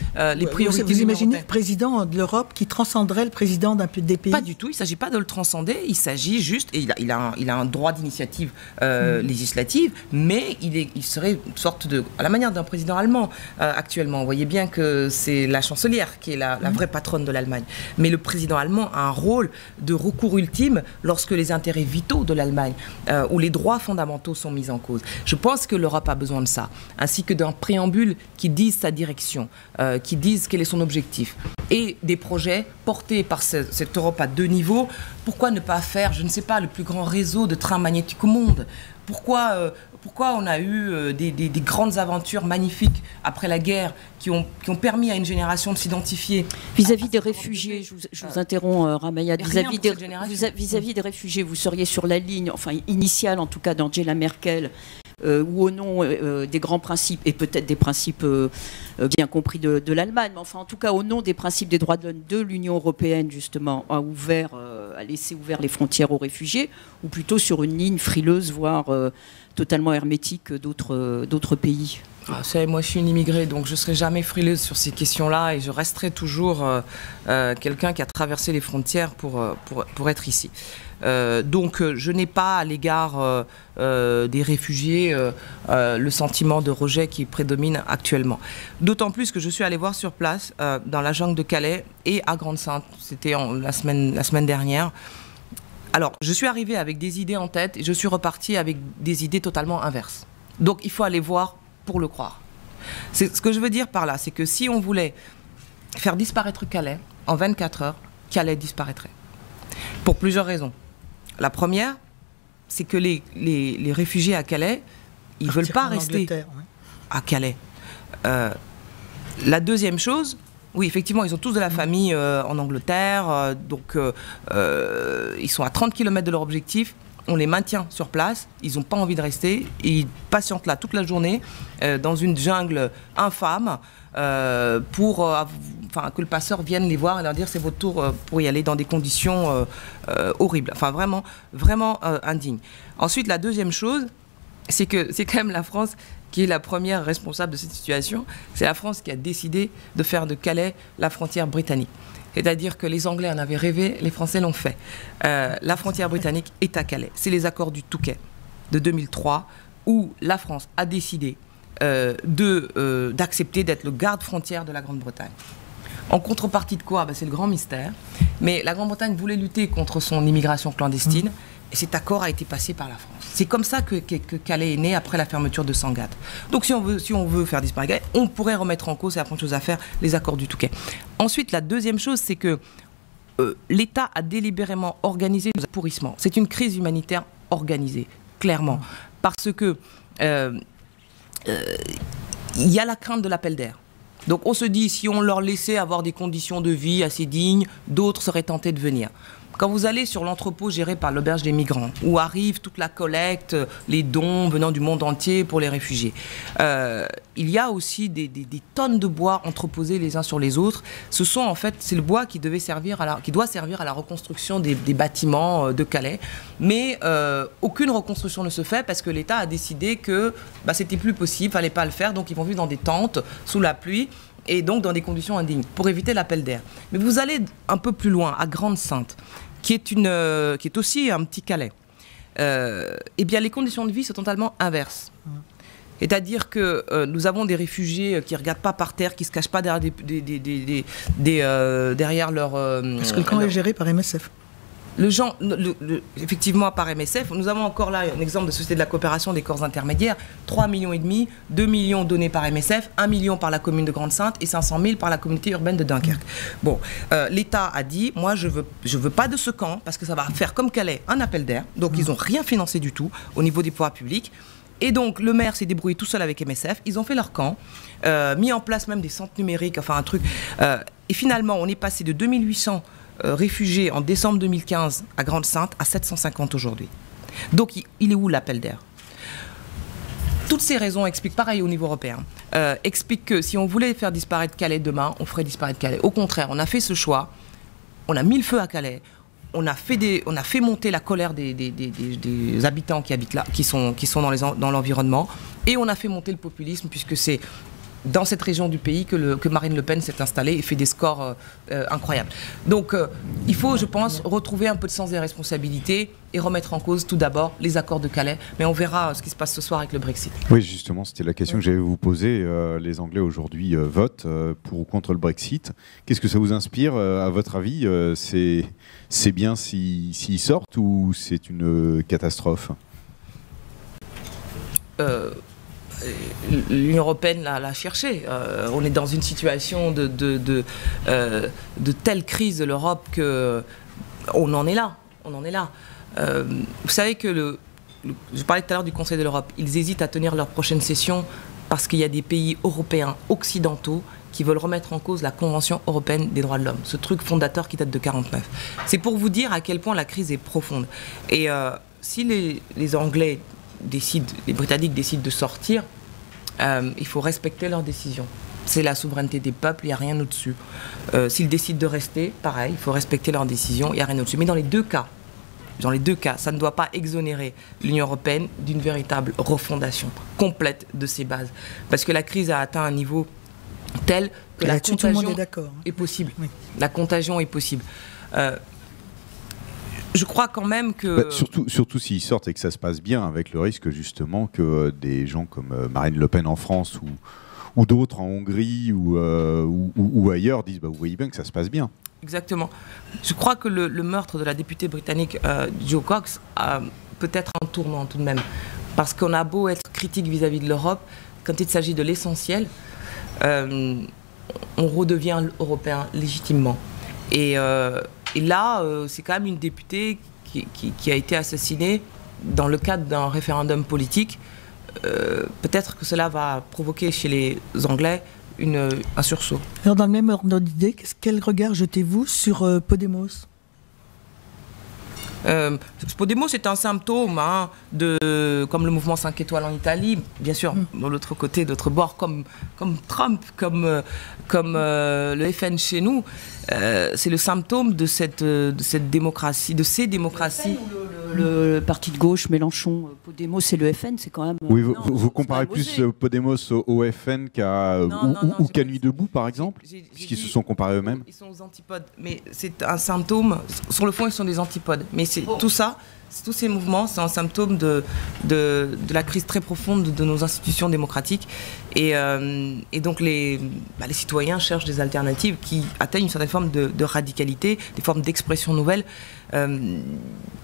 priorités. Vous imaginez le président de l'Europe qui transcenderait le président des pays? Pas du tout, il ne s'agit pas de le transcender, il s'agit juste, et il a un droit d'initiative législative, mais il serait une sorte de, à la manière d'un président allemand actuellement. Vous voyez bien que c'est la chancelière qui est la vraie patronne de l'Allemagne. Mais le président allemand a un rôle de recours ultime lorsque les intérêts vitaux de l'Allemagne ou les droits fondamentaux sont mis en cause. Je pense que l'Europe a besoin de ça, ainsi que d'un préambule qui dise sa direction, qui dise quel est son objectif. Et des projets portés par cette Europe à deux niveaux. Pourquoi ne pas faire, je ne sais pas, le plus grand réseau de trains magnétiques au monde? Pourquoi on a eu des grandes aventures magnifiques après la guerre qui ont permis à une génération de s'identifier? Vis-à-vis des réfugiés, je vous interromps, Ramayad, vis-à-vis des réfugiés, vous seriez sur la ligne, enfin initiale en tout cas d'Angela Merkel, ou au nom des grands principes, et peut-être des principes bien compris de l'Allemagne, mais enfin en tout cas au nom des principes des droits de l'homme de l'Union européenne, justement, a laissé ouvert les frontières aux réfugiés, ou plutôt sur une ligne frileuse, voire totalement hermétique d'autres pays? Moi, je suis une immigrée, donc je ne serai jamais frileuse sur ces questions-là, et je resterai toujours quelqu'un qui a traversé les frontières pour être ici. Donc je n'ai pas à l'égard des réfugiés le sentiment de rejet qui prédomine actuellement. D'autant plus que je suis allée voir sur place dans la jungle de Calais et à Grande-Synthe, c'était la semaine dernière. Alors je suis arrivée avec des idées en tête et je suis repartie avec des idées totalement inverses. Donc il faut aller voir pour le croire. Ce que je veux dire par là, c'est que si on voulait faire disparaître Calais, en 24 heures, Calais disparaîtrait. Pour plusieurs raisons. La première, c'est que les réfugiés à Calais, ils ne veulent pas rester à Calais. La deuxième chose, oui, effectivement, ils ont tous de la famille en Angleterre, donc ils sont à 30 km de leur objectif. On les maintient sur place, ils n'ont pas envie de rester, ils patientent là toute la journée, dans une jungle infâme, pour que le passeur vienne les voir et leur dire c'est votre tour pour y aller dans des conditions horribles, enfin vraiment indignes. Ensuite, la deuxième chose, c'est que c'est quand même la France qui est la première responsable de cette situation. C'est la France qui a décidé de faire de Calais la frontière britannique. C'est-à-dire que les Anglais en avaient rêvé, les Français l'ont fait. La frontière britannique est à Calais. C'est les accords du Touquet de 2003 où la France a décidé d'accepter d'être le garde-frontière de la Grande-Bretagne. En contrepartie de quoi? C'est le grand mystère. Mais la Grande-Bretagne voulait lutter contre son immigration clandestine et cet accord a été passé par la France. C'est comme ça que Calais est né après la fermeture de Sangatte. Donc si on veut faire disparaître Calais, on pourrait remettre en cause, c'est la première chose à faire, les accords du Touquet. Ensuite, la deuxième chose, c'est que l'État a délibérément organisé le pourrissement. C'est une crise humanitaire organisée, clairement. Parce que il y a la crainte de l'appel d'air. Donc on se dit, si on leur laissait avoir des conditions de vie assez dignes, d'autres seraient tentés de venir. Quand vous allez sur l'entrepôt géré par l'auberge des migrants, où arrive toute la collecte, les dons venant du monde entier pour les réfugiés, il y a aussi des tonnes de bois entreposés les uns sur les autres. C'est le bois qui doit servir à la reconstruction des bâtiments de Calais. Mais aucune reconstruction ne se fait parce que l'État a décidé que c'était plus possible, fallait pas le faire, donc ils vont vivre dans des tentes sous la pluie. Et donc dans des conditions indignes, pour éviter l'appel d'air. Mais vous allez un peu plus loin, à Grande-Synthe, qui est aussi un petit Calais. Eh bien, les conditions de vie sont totalement inverses. C'est-à-dire que nous avons des réfugiés qui ne regardent pas par terre, qui ne se cachent pas derrière derrière leur... Parce que le camp est géré par MSF. Effectivement, par MSF, nous avons encore là un exemple de société de la coopération des corps intermédiaires, 3,5 millions, 2 millions donnés par MSF, 1 million par la commune de Grande-Synthe et 500 000 par la communauté urbaine de Dunkerque. Bon, l'État a dit, moi je veux pas de ce camp parce que ça va faire comme Calais un appel d'air, donc ils n'ont rien financé du tout au niveau des pouvoirs publics. Et donc le maire s'est débrouillé tout seul avec MSF, ils ont fait leur camp, mis en place même des centres numériques, enfin un truc. Et finalement, on est passé de 2800 réfugiés en décembre 2015 à Grande-Synthe à 750 aujourd'hui. Donc il est où l'appel d'air? toutes ces raisons expliquent, pareil au niveau européen, expliquent que si on voulait faire disparaître Calais demain, on ferait disparaître Calais. Au contraire, on a fait ce choix, on a mis le feu à Calais, on a fait monter la colère des habitants qui habitent là, qui sont dans l'environnement, et on a fait monter le populisme, puisque c'est dans cette région du pays que Marine Le Pen s'est installée et fait des scores incroyables. Donc il faut, je pense, retrouver un peu de sens des responsabilités et remettre en cause tout d'abord les accords de Calais. Mais on verra ce qui se passe ce soir avec le Brexit. Oui, justement, c'était la question que j'allais vous poser. Les Anglais aujourd'hui votent pour ou contre le Brexit. Qu'est-ce que ça vous inspire, à votre avis? C'est bien s'ils sortent ou c'est une catastrophe? L'Union européenne l'a cherché. On est dans une situation de telle crise de l'Europe qu'on en est là. On en est là. Vous savez que je parlais tout à l'heure du Conseil de l'Europe. Ils hésitent à tenir leur prochaine session parce qu'il y a des pays européens occidentaux qui veulent remettre en cause la Convention européenne des droits de l'homme, ce truc fondateur qui date de 1949. C'est pour vous dire à quel point la crise est profonde. Et si les Anglais les Britanniques décident de sortir, il faut respecter leurs décisions. C'est la souveraineté des peuples, il n'y a rien au-dessus. S'ils décident de rester, pareil, il faut respecter leurs décisions, il n'y a rien au-dessus. Mais dans les deux cas, ça ne doit pas exonérer l'Union européenne d'une véritable refondation complète de ses bases. Parce que la crise a atteint un niveau tel que la contagion est possible. Oui. La contagion est possible. Je crois quand même que... Surtout s'ils sortent et que ça se passe bien, avec le risque justement que des gens comme Marine Le Pen en France ou d'autres en Hongrie ou ailleurs disent vous voyez bien que ça se passe bien. Exactement. Je crois que le meurtre de la députée britannique Jo Cox a peut-être un tournant tout de même. Parce qu'on a beau être critique vis-à-vis de l'Europe, quand il s'agit de l'essentiel, on redevient européen légitimement. Et là, c'est quand même une députée qui a été assassinée dans le cadre d'un référendum politique. Peut-être que cela va provoquer chez les Anglais un sursaut. Alors, dans le même ordre d'idée, quel regard jetez-vous sur Podemos? Podemos est un symptôme comme le mouvement 5 étoiles en Italie, bien sûr, de l'autre côté, d'autre bord, comme Trump, comme le FN chez nous. C'est le symptôme de cette démocratie, de ces démocraties. Le parti de gauche, Mélenchon, Podemos et le FN, c'est quand même... Oui, vous comparez plus Podemos au FN qu'à Nuit debout, par exemple, puisqu'ils se sont comparés eux-mêmes. Ils sont aux antipodes, mais c'est un symptôme. Sur le fond, ils sont des antipodes. Mais tout ça, tous ces mouvements, c'est un symptôme de la crise très profonde de nos institutions démocratiques. Et donc les citoyens cherchent des alternatives qui atteignent une certaine forme de radicalité, des formes d'expression nouvelles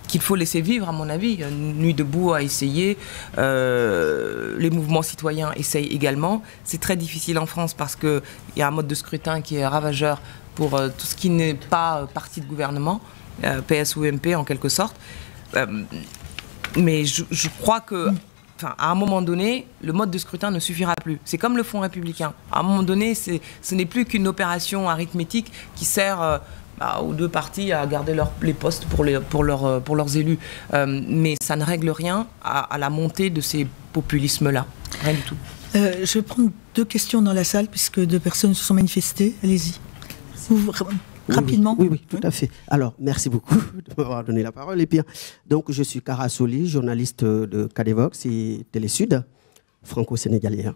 qu'il faut laisser vivre, à mon avis. Nuit debout a essayé, les mouvements citoyens essayent également. C'est très difficile en France parce qu'il y a un mode de scrutin qui est ravageur pour tout ce qui n'est pas parti de gouvernement, PS ou MP en quelque sorte. Mais je crois que, à un moment donné, le mode de scrutin ne suffira plus. C'est comme le Front républicain. À un moment donné, ce n'est plus qu'une opération arithmétique qui sert aux deux partis à garder les postes pour leurs élus. Mais ça ne règle rien à la montée de ces populismes-là. Rien du tout. Je vais prendre 2 questions dans la salle, puisque 2 personnes se sont manifestées. Allez-y. Rapidement. Oui, tout à fait. Alors, merci beaucoup de m'avoir donné la parole. Et puis, donc, je suis Kara Soli, journaliste de KDVox et Télésud, franco-sénégalais.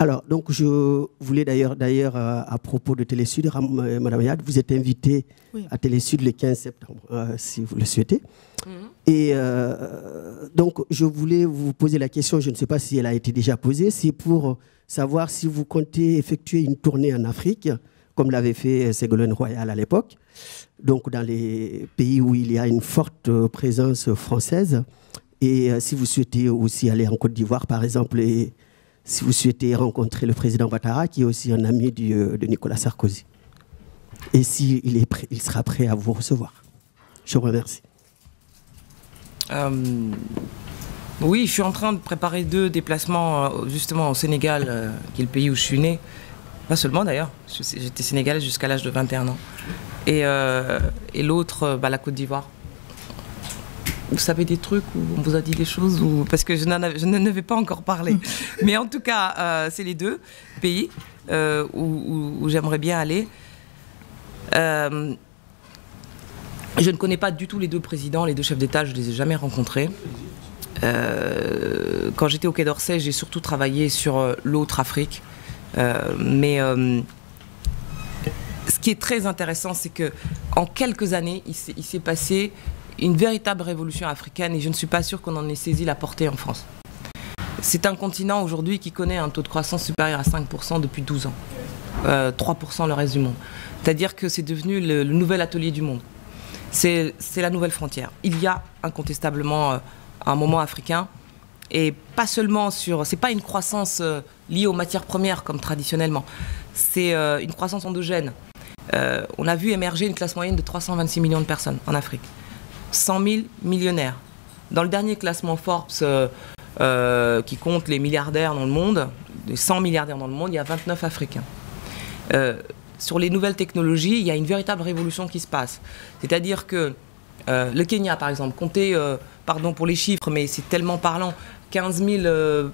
Alors, donc, je voulais d'ailleurs, à propos de Télésud, Madame Ayad, vous êtes invitée à Télésud le 15 septembre, si vous le souhaitez. Et donc, je voulais vous poser la question, je ne sais pas si elle a été déjà posée, c'est pour savoir si vous comptez effectuer une tournée en Afrique, comme l'avait fait Ségolène Royal à l'époque, donc dans les pays où il y a une forte présence française. Et si vous souhaitez aussi aller en Côte d'Ivoire, par exemple, et si vous souhaitez rencontrer le président Ouattara, qui est aussi un ami de Nicolas Sarkozy. Et s'il il sera prêt à vous recevoir. Je vous remercie. Oui, je suis en train de préparer 2 déplacements justement au Sénégal, qui est le pays où je suis né. Pas seulement d'ailleurs, j'étais sénégalaise jusqu'à l'âge de 21 ans. Et l'autre, la Côte d'Ivoire. vous savez des trucs ou on vous a dit des choses ou... Parce que je n'en avais pas encore parlé. Mais en tout cas, c'est les deux pays où j'aimerais bien aller. Je ne connais pas du tout les deux présidents, les deux chefs d'État, je ne les ai jamais rencontrés. Quand j'étais au Quai d'Orsay, j'ai surtout travaillé sur l'autre Afrique. Ce qui est très intéressant, c'est qu'en quelques années, il s'est passé une véritable révolution africaine et je ne suis pas sûre qu'on en ait saisi la portée en France. C'est un continent aujourd'hui qui connaît un taux de croissance supérieur à 5% depuis 12 ans. 3% le reste du monde. C'est-à-dire que c'est devenu le nouvel atelier du monde. C'est la nouvelle frontière. Il y a incontestablement un moment africain et pas seulement sur... C'est pas une croissance liée aux matières premières comme traditionnellement. C'est une croissance endogène. On a vu émerger une classe moyenne de 326 millions de personnes en Afrique. 100 000 millionnaires. Dans le dernier classement Forbes qui compte les milliardaires dans le monde, les 100 milliardaires dans le monde, il y a 29 Africains. Sur les nouvelles technologies, il y a une véritable révolution qui se passe. C'est-à-dire que le Kenya, par exemple, comptait, pardon pour les chiffres, mais c'est tellement parlant, 15 000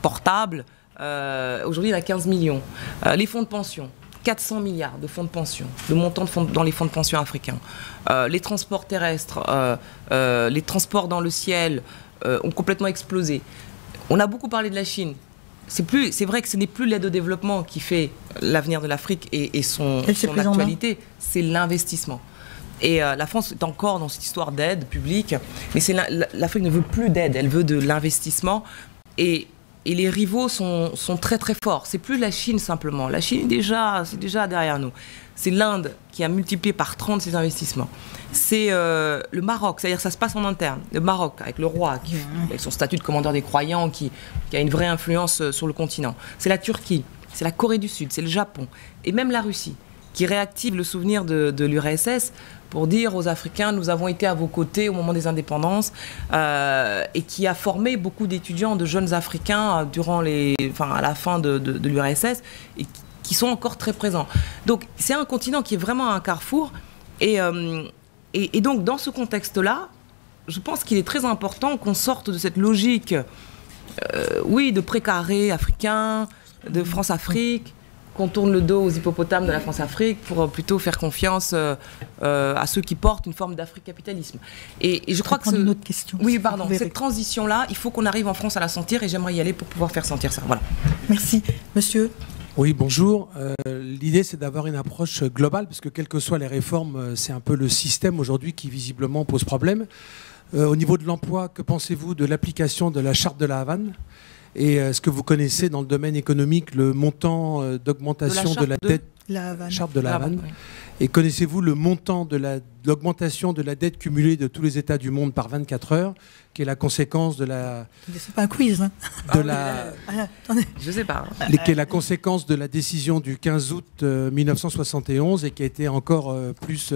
portables, aujourd'hui il y en a 15 millions. Les fonds de pension, 400 milliards de fonds de pension, de montant dans les fonds de pension africains. Les transports terrestres, les transports dans le ciel ont complètement explosé. On a beaucoup parlé de la Chine. C'est vrai que ce n'est plus l'aide au développement qui fait l'avenir de l'Afrique et son actualité, c'est l'investissement. Et la France est encore dans cette histoire d'aide publique, mais l'Afrique ne veut plus d'aide, elle veut de l'investissement. Et les rivaux sont très très forts. C'est plus la Chine simplement. La Chine c'est déjà derrière nous. C'est l'Inde qui a multiplié par 30 ses investissements. C'est le Maroc, c'est-à-dire que ça se passe en interne. Le Maroc, avec le roi, avec son statut de commandeur des croyants, qui a une vraie influence sur le continent. C'est la Turquie, c'est la Corée du Sud, c'est le Japon. Et même la Russie, qui réactive le souvenir de l'URSS pour dire aux Africains, nous avons été à vos côtés au moment des indépendances, et qui a formé beaucoup d'étudiants, de jeunes Africains à la fin de l'URSS, et qui sont encore très présents. Donc c'est un continent qui est vraiment un carrefour, et donc dans ce contexte-là, je pense qu'il est très important qu'on sorte de cette logique, de précaré africain, de France-Afrique, qu'on tourne le dos aux hippopotames de la France-Afrique pour plutôt faire confiance à ceux qui portent une forme d'Afrique-capitalisme. Et je crois que une autre question. Oui, pardon. Cette transition-là, il faut qu'on arrive en France à la sentir et j'aimerais y aller pour pouvoir faire sentir ça. Voilà. Merci. Monsieur. Oui, bonjour. L'idée, c'est d'avoir une approche globale, parce que quelles que soient les réformes, c'est un peu le système aujourd'hui qui visiblement pose problème. Au niveau de l'emploi, que pensez-vous de l'application de la Charte de la Havane ? Et est-ce que vous connaissez dans le domaine économique le montant d'augmentation de la dette Charte de la Havane, oui. Et connaissez-vous le montant de l'augmentation de la dette cumulée de tous les États du monde par 24 heures, qui est la conséquence de la... C'est pas un quiz, hein. Je sais pas. Qui est la conséquence de la décision du 15 août 1971 et qui a été encore plus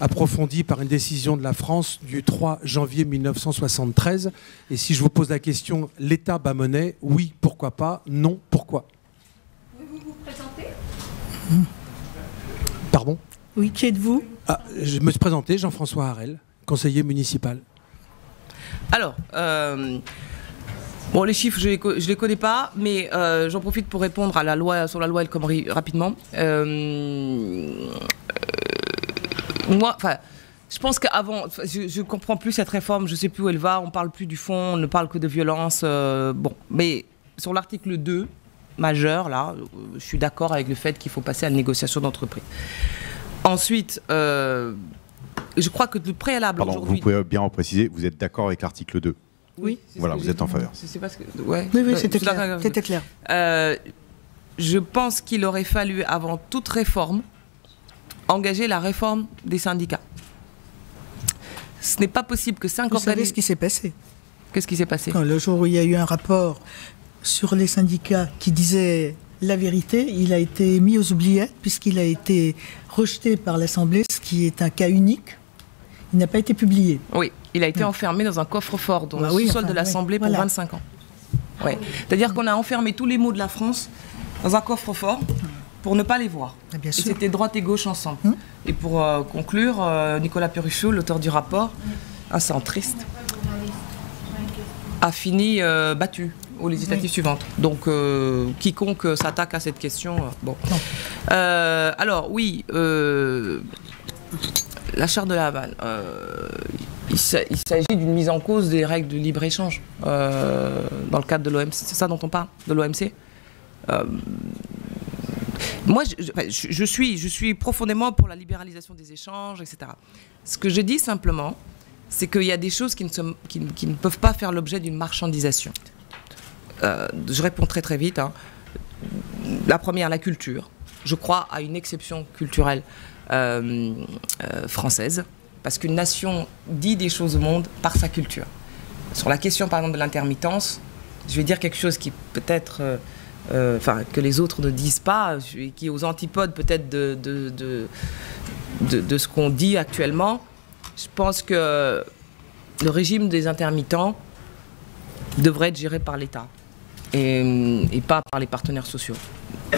approfondie par une décision de la France du 3 janvier 1973. Et si je vous pose la question, l'État bat monnaie, oui, pourquoi pas, non, pourquoi? Pouvez-vous vous présenter? Pardon? Oui, qui êtes-vous? Je me suis présenté, Jean-François Harel, conseiller municipal. Alors, les chiffres, je les connais pas, mais j'en profite pour répondre sur la loi El Khomri rapidement. Moi, je pense qu'avant, je comprends plus cette réforme, je sais plus où elle va, on parle plus du fond, on ne parle que de violence. Mais sur l'article 2, majeur, là, je suis d'accord avec le fait qu'il faut passer à la négociation d'entreprise. Ensuite, je crois que le préalable aujourd'hui... Vous pouvez bien en préciser, vous êtes d'accord avec l'article 2? Oui. Voilà, vous êtes en faveur. Ouais. Oui, c'était clair. C'était clair. Je pense qu'il aurait fallu, avant toute réforme, engager la réforme des syndicats. Ce n'est pas possible que 5 organismes... Vous savez ce qui s'est passé? Qu'est-ce qui s'est passé? Le jour où il y a eu un rapport sur les syndicats qui disait la vérité, il a été mis aux oubliettes puisqu'il a été rejeté par l'Assemblée, ce qui est un cas unique. Il n'a pas été publié. Oui, il a été enfermé dans un coffre-fort dans le sous-sol de l'Assemblée pour 25 ans. Ouais. C'est-à-dire qu'on a enfermé tous les mots de la France dans un coffre-fort pour ne pas les voir. Bien sûr. Et c'était droite et gauche ensemble. Et pour conclure, Nicolas Perruchot, l'auteur du rapport, un centriste, a fini battu aux législatives suivantes. Donc, quiconque s'attaque à cette question, bon. Alors, oui, la charte de La Havane, il s'agit d'une mise en cause des règles de libre-échange dans le cadre de l'OMC. C'est ça dont on parle, de l'OMC. Moi, je suis profondément pour la libéralisation des échanges, etc. Ce que je dis simplement, c'est qu'il y a des choses qui ne peuvent pas faire l'objet d'une marchandisation. Je réponds très très vite. Hein. La première, la culture. Je crois à une exception culturelle française, parce qu'une nation dit des choses au monde par sa culture. Sur la question, par exemple, de l'intermittence, je vais dire quelque chose qui peut-être, que les autres ne disent pas, et qui est aux antipodes peut-être de ce qu'on dit actuellement. Je pense que le régime des intermittents devrait être géré par l'État et pas par les partenaires sociaux.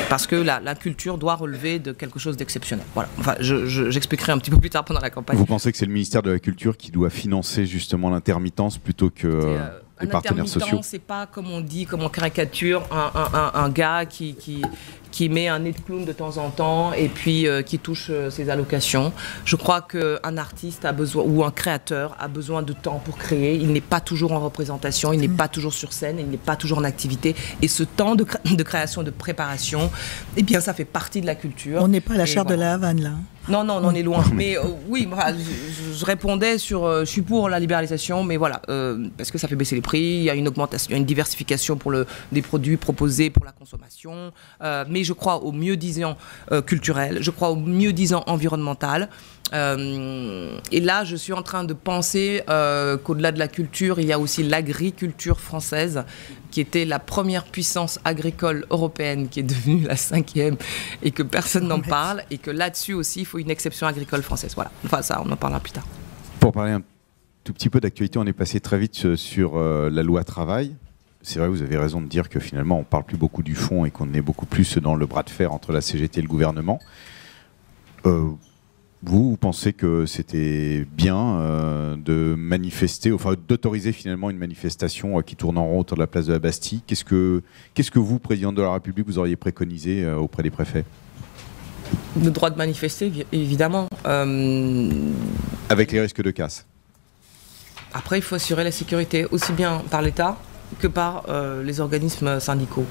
Parce que la culture doit relever de quelque chose d'exceptionnel. Voilà. Enfin, j'expliquerai un petit peu plus tard pendant la campagne. Vous pensez que c'est le ministère de la Culture qui doit financer justement l'intermittence plutôt que les partenaires sociaux? C'est pas, comme on dit, comme on caricature, un gars qui met un nez de clown de temps en temps et puis qui touche ses allocations. Je crois qu'un artiste a besoin, ou un créateur a besoin de temps pour créer. Il n'est pas toujours en représentation, il n'est pas toujours sur scène, il n'est pas toujours en activité. Et ce temps de création, de préparation, eh bien, ça fait partie de la culture. On n'est pas à la charte voilà. de La Havane, là. Non, on en est loin. Mais oui, je répondais sur... je suis pour la libéralisation, mais voilà, parce que ça fait baisser les prix, il y a une augmentation, il y a une diversification des produits proposés pour la consommation, mais je crois au mieux-disant culturel, je crois au mieux-disant environnemental. Et là, je suis en train de penser qu'au-delà de la culture, il y a aussi l'agriculture française, qui était la première puissance agricole européenne, qui est devenue la 5e, et que personne n'en parle, et que là-dessus aussi, il faut une exception agricole française. Voilà. Enfin, ça, on en parlera plus tard. Pour parler un tout petit peu d'actualité, on est passé très vite sur la loi travail. C'est vrai, vous avez raison de dire que finalement, on ne parle plus beaucoup du fond et qu'on est beaucoup plus dans le bras de fer entre la CGT et le gouvernement. Vous pensez que c'était bien de manifester, enfin d'autoriser finalement une manifestation qui tourne en rond autour de la place de la Bastille? Qu'est-ce que vous, président de la République, vous auriez préconisé auprès des préfets? Le droit de manifester, évidemment. Avec les risques de casse. Après, il faut assurer la sécurité, aussi bien par l'État que par les organismes syndicaux.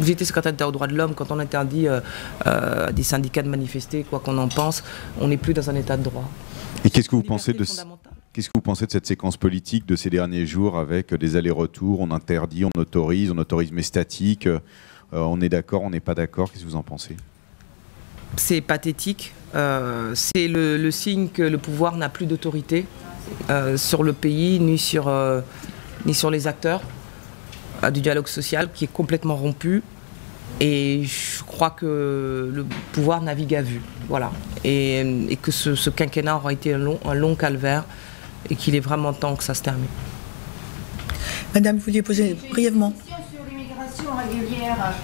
J'étais secrétaire d'État aux droits de l'homme. Quand on interdit à des syndicats de manifester, quoi qu'on en pense, on n'est plus dans un état de droit. Et qu'est-ce que vous pensez de cette séquence politique de ces derniers jours avec des allers-retours? On interdit, on autorise mais statique. On est d'accord, on n'est pas d'accord. Qu'est-ce que vous en pensez? C'est pathétique. C'est le signe que le pouvoir n'a plus d'autorité sur le pays ni sur les acteurs du dialogue social, qui est complètement rompu. Et je crois que le pouvoir navigue à vue. Voilà. Et que ce quinquennat aura été un long calvaire et qu'il est vraiment temps que ça se termine. Madame, vous vouliez poser brièvement. Une question sur l'immigration régulière.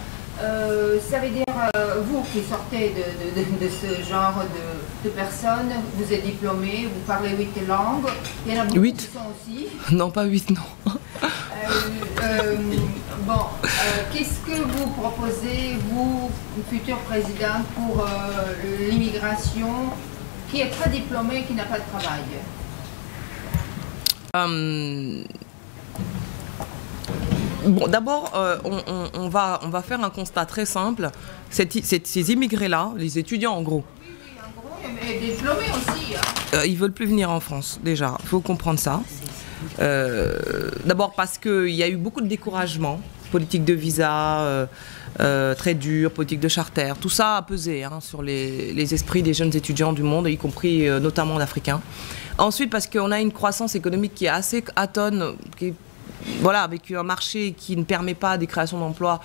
Ça veut dire, vous qui sortez de ce genre de personnes, vous êtes diplômé, vous parlez 8 langues. Il y en a beaucoup 8 qui sont aussi. Non, pas 8, non. Qu'est-ce que vous proposez, vous, futur président, pour l'immigration qui est très diplômée et qui n'a pas de travail? Bon, d'abord, on va faire un constat très simple. Ces immigrés-là, les étudiants en gros, Oui, en gros, mais diplômés aussi. Hein. ils veulent plus venir en France, déjà. Il faut comprendre ça. D'abord parce qu'il y a eu beaucoup de découragement. Politique de visa très dure, politique de charter. Tout ça a pesé sur les esprits des jeunes étudiants du monde, y compris notamment d'Africains. Ensuite, parce qu'on a une croissance économique qui est assez atone, avec un marché qui ne permet pas des créations d'emplois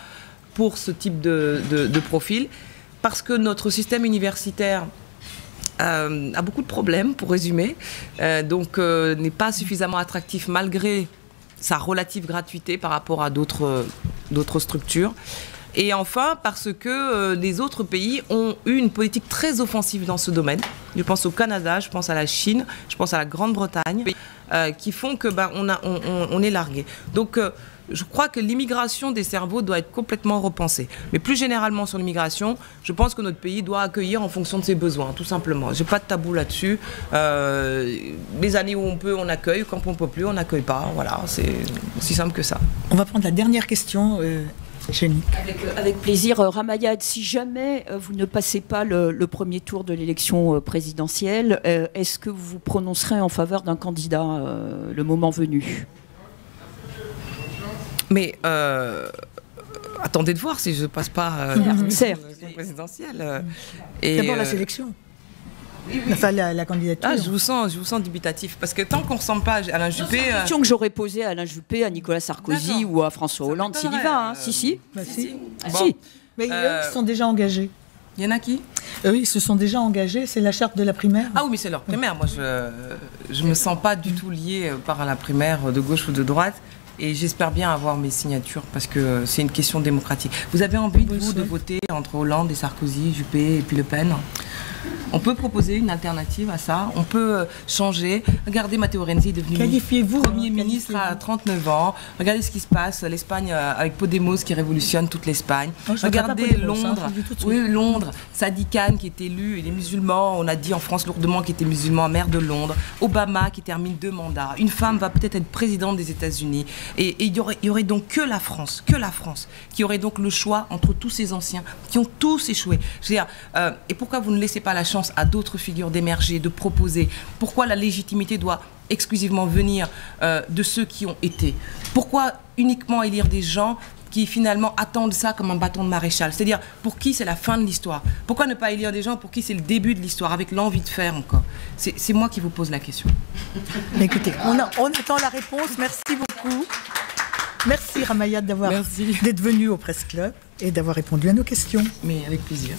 pour ce type de profil, parce que notre système universitaire a beaucoup de problèmes, pour résumer, donc n'est pas suffisamment attractif malgré sa relative gratuité par rapport à d'autres structures. Et enfin, parce que les autres pays ont eu une politique très offensive dans ce domaine, je pense au Canada, je pense à la Chine, je pense à la Grande-Bretagne, qui font que on est largué. Donc je crois que l'immigration des cerveaux doit être complètement repensée. Mais plus généralement sur l'immigration, je pense que notre pays doit accueillir en fonction de ses besoins, tout simplement. J'ai pas de tabou là-dessus. Les années où on peut, on accueille. Quand on peut plus, on n'accueille pas. Voilà, c'est aussi simple que ça. On va prendre la dernière question. Jenny. Avec plaisir. Ramayad, si jamais vous ne passez pas le premier tour de l'élection présidentielle, est-ce que vous vous prononcerez en faveur d'un candidat le moment venu ? Mais attendez de voir si je ne passe pas certes. l'élection présidentielle. D'abord la sélection. Enfin, la candidature. Je vous sens dubitatif. Parce que tant qu'on ne ressemble pas à Alain Juppé... C'est une question que j'aurais posée à Alain Juppé, à Nicolas Sarkozy ou à François Hollande, s'il y va. Si. Bah, si. Ah, si. Mais eux, ils sont déjà engagés. Il y en a qui ? Oui, ils se sont déjà engagés. C'est la charte de la primaire. Ah oui, mais c'est leur primaire. Moi, je ne me sens pas du tout liée par la primaire de gauche ou de droite. Et j'espère bien avoir mes signatures parce que c'est une question démocratique. Vous avez envie, vous, de voter entre Hollande et Sarkozy, Juppé et puis Le Pen ? On peut proposer une alternative à ça. On peut changer. Regardez, Matteo Renzi est devenu Premier ministre à 39 ans. Regardez ce qui se passe. L'Espagne avec Podemos qui révolutionne toute l'Espagne. Regardez Londres. Oui, Londres. Sadiq Khan qui est élu. Il est musulman. On a dit en France lourdement qu'il était musulman, maire de Londres. Obama qui termine 2 mandats. Une femme va peut-être être présidente des États-Unis. Et il y aurait donc que la France, qui aurait donc le choix entre tous ces anciens qui ont tous échoué. Je veux dire, et pourquoi vous ne laissez pas la chance à d'autres figures d'émerger, de proposer? Pourquoi la légitimité doit exclusivement venir de ceux qui ont été? Pourquoi uniquement élire des gens qui finalement attendent ça comme un bâton de maréchal? C'est-à-dire pour qui c'est la fin de l'histoire? Pourquoi ne pas élire des gens pour qui c'est le début de l'histoire, avec l'envie de faire encore? C'est moi qui vous pose la question. Écoutez, on attend la réponse. Merci beaucoup. Merci Ramayad d'être venu au Presse Club et d'avoir répondu à nos questions. Mais avec plaisir.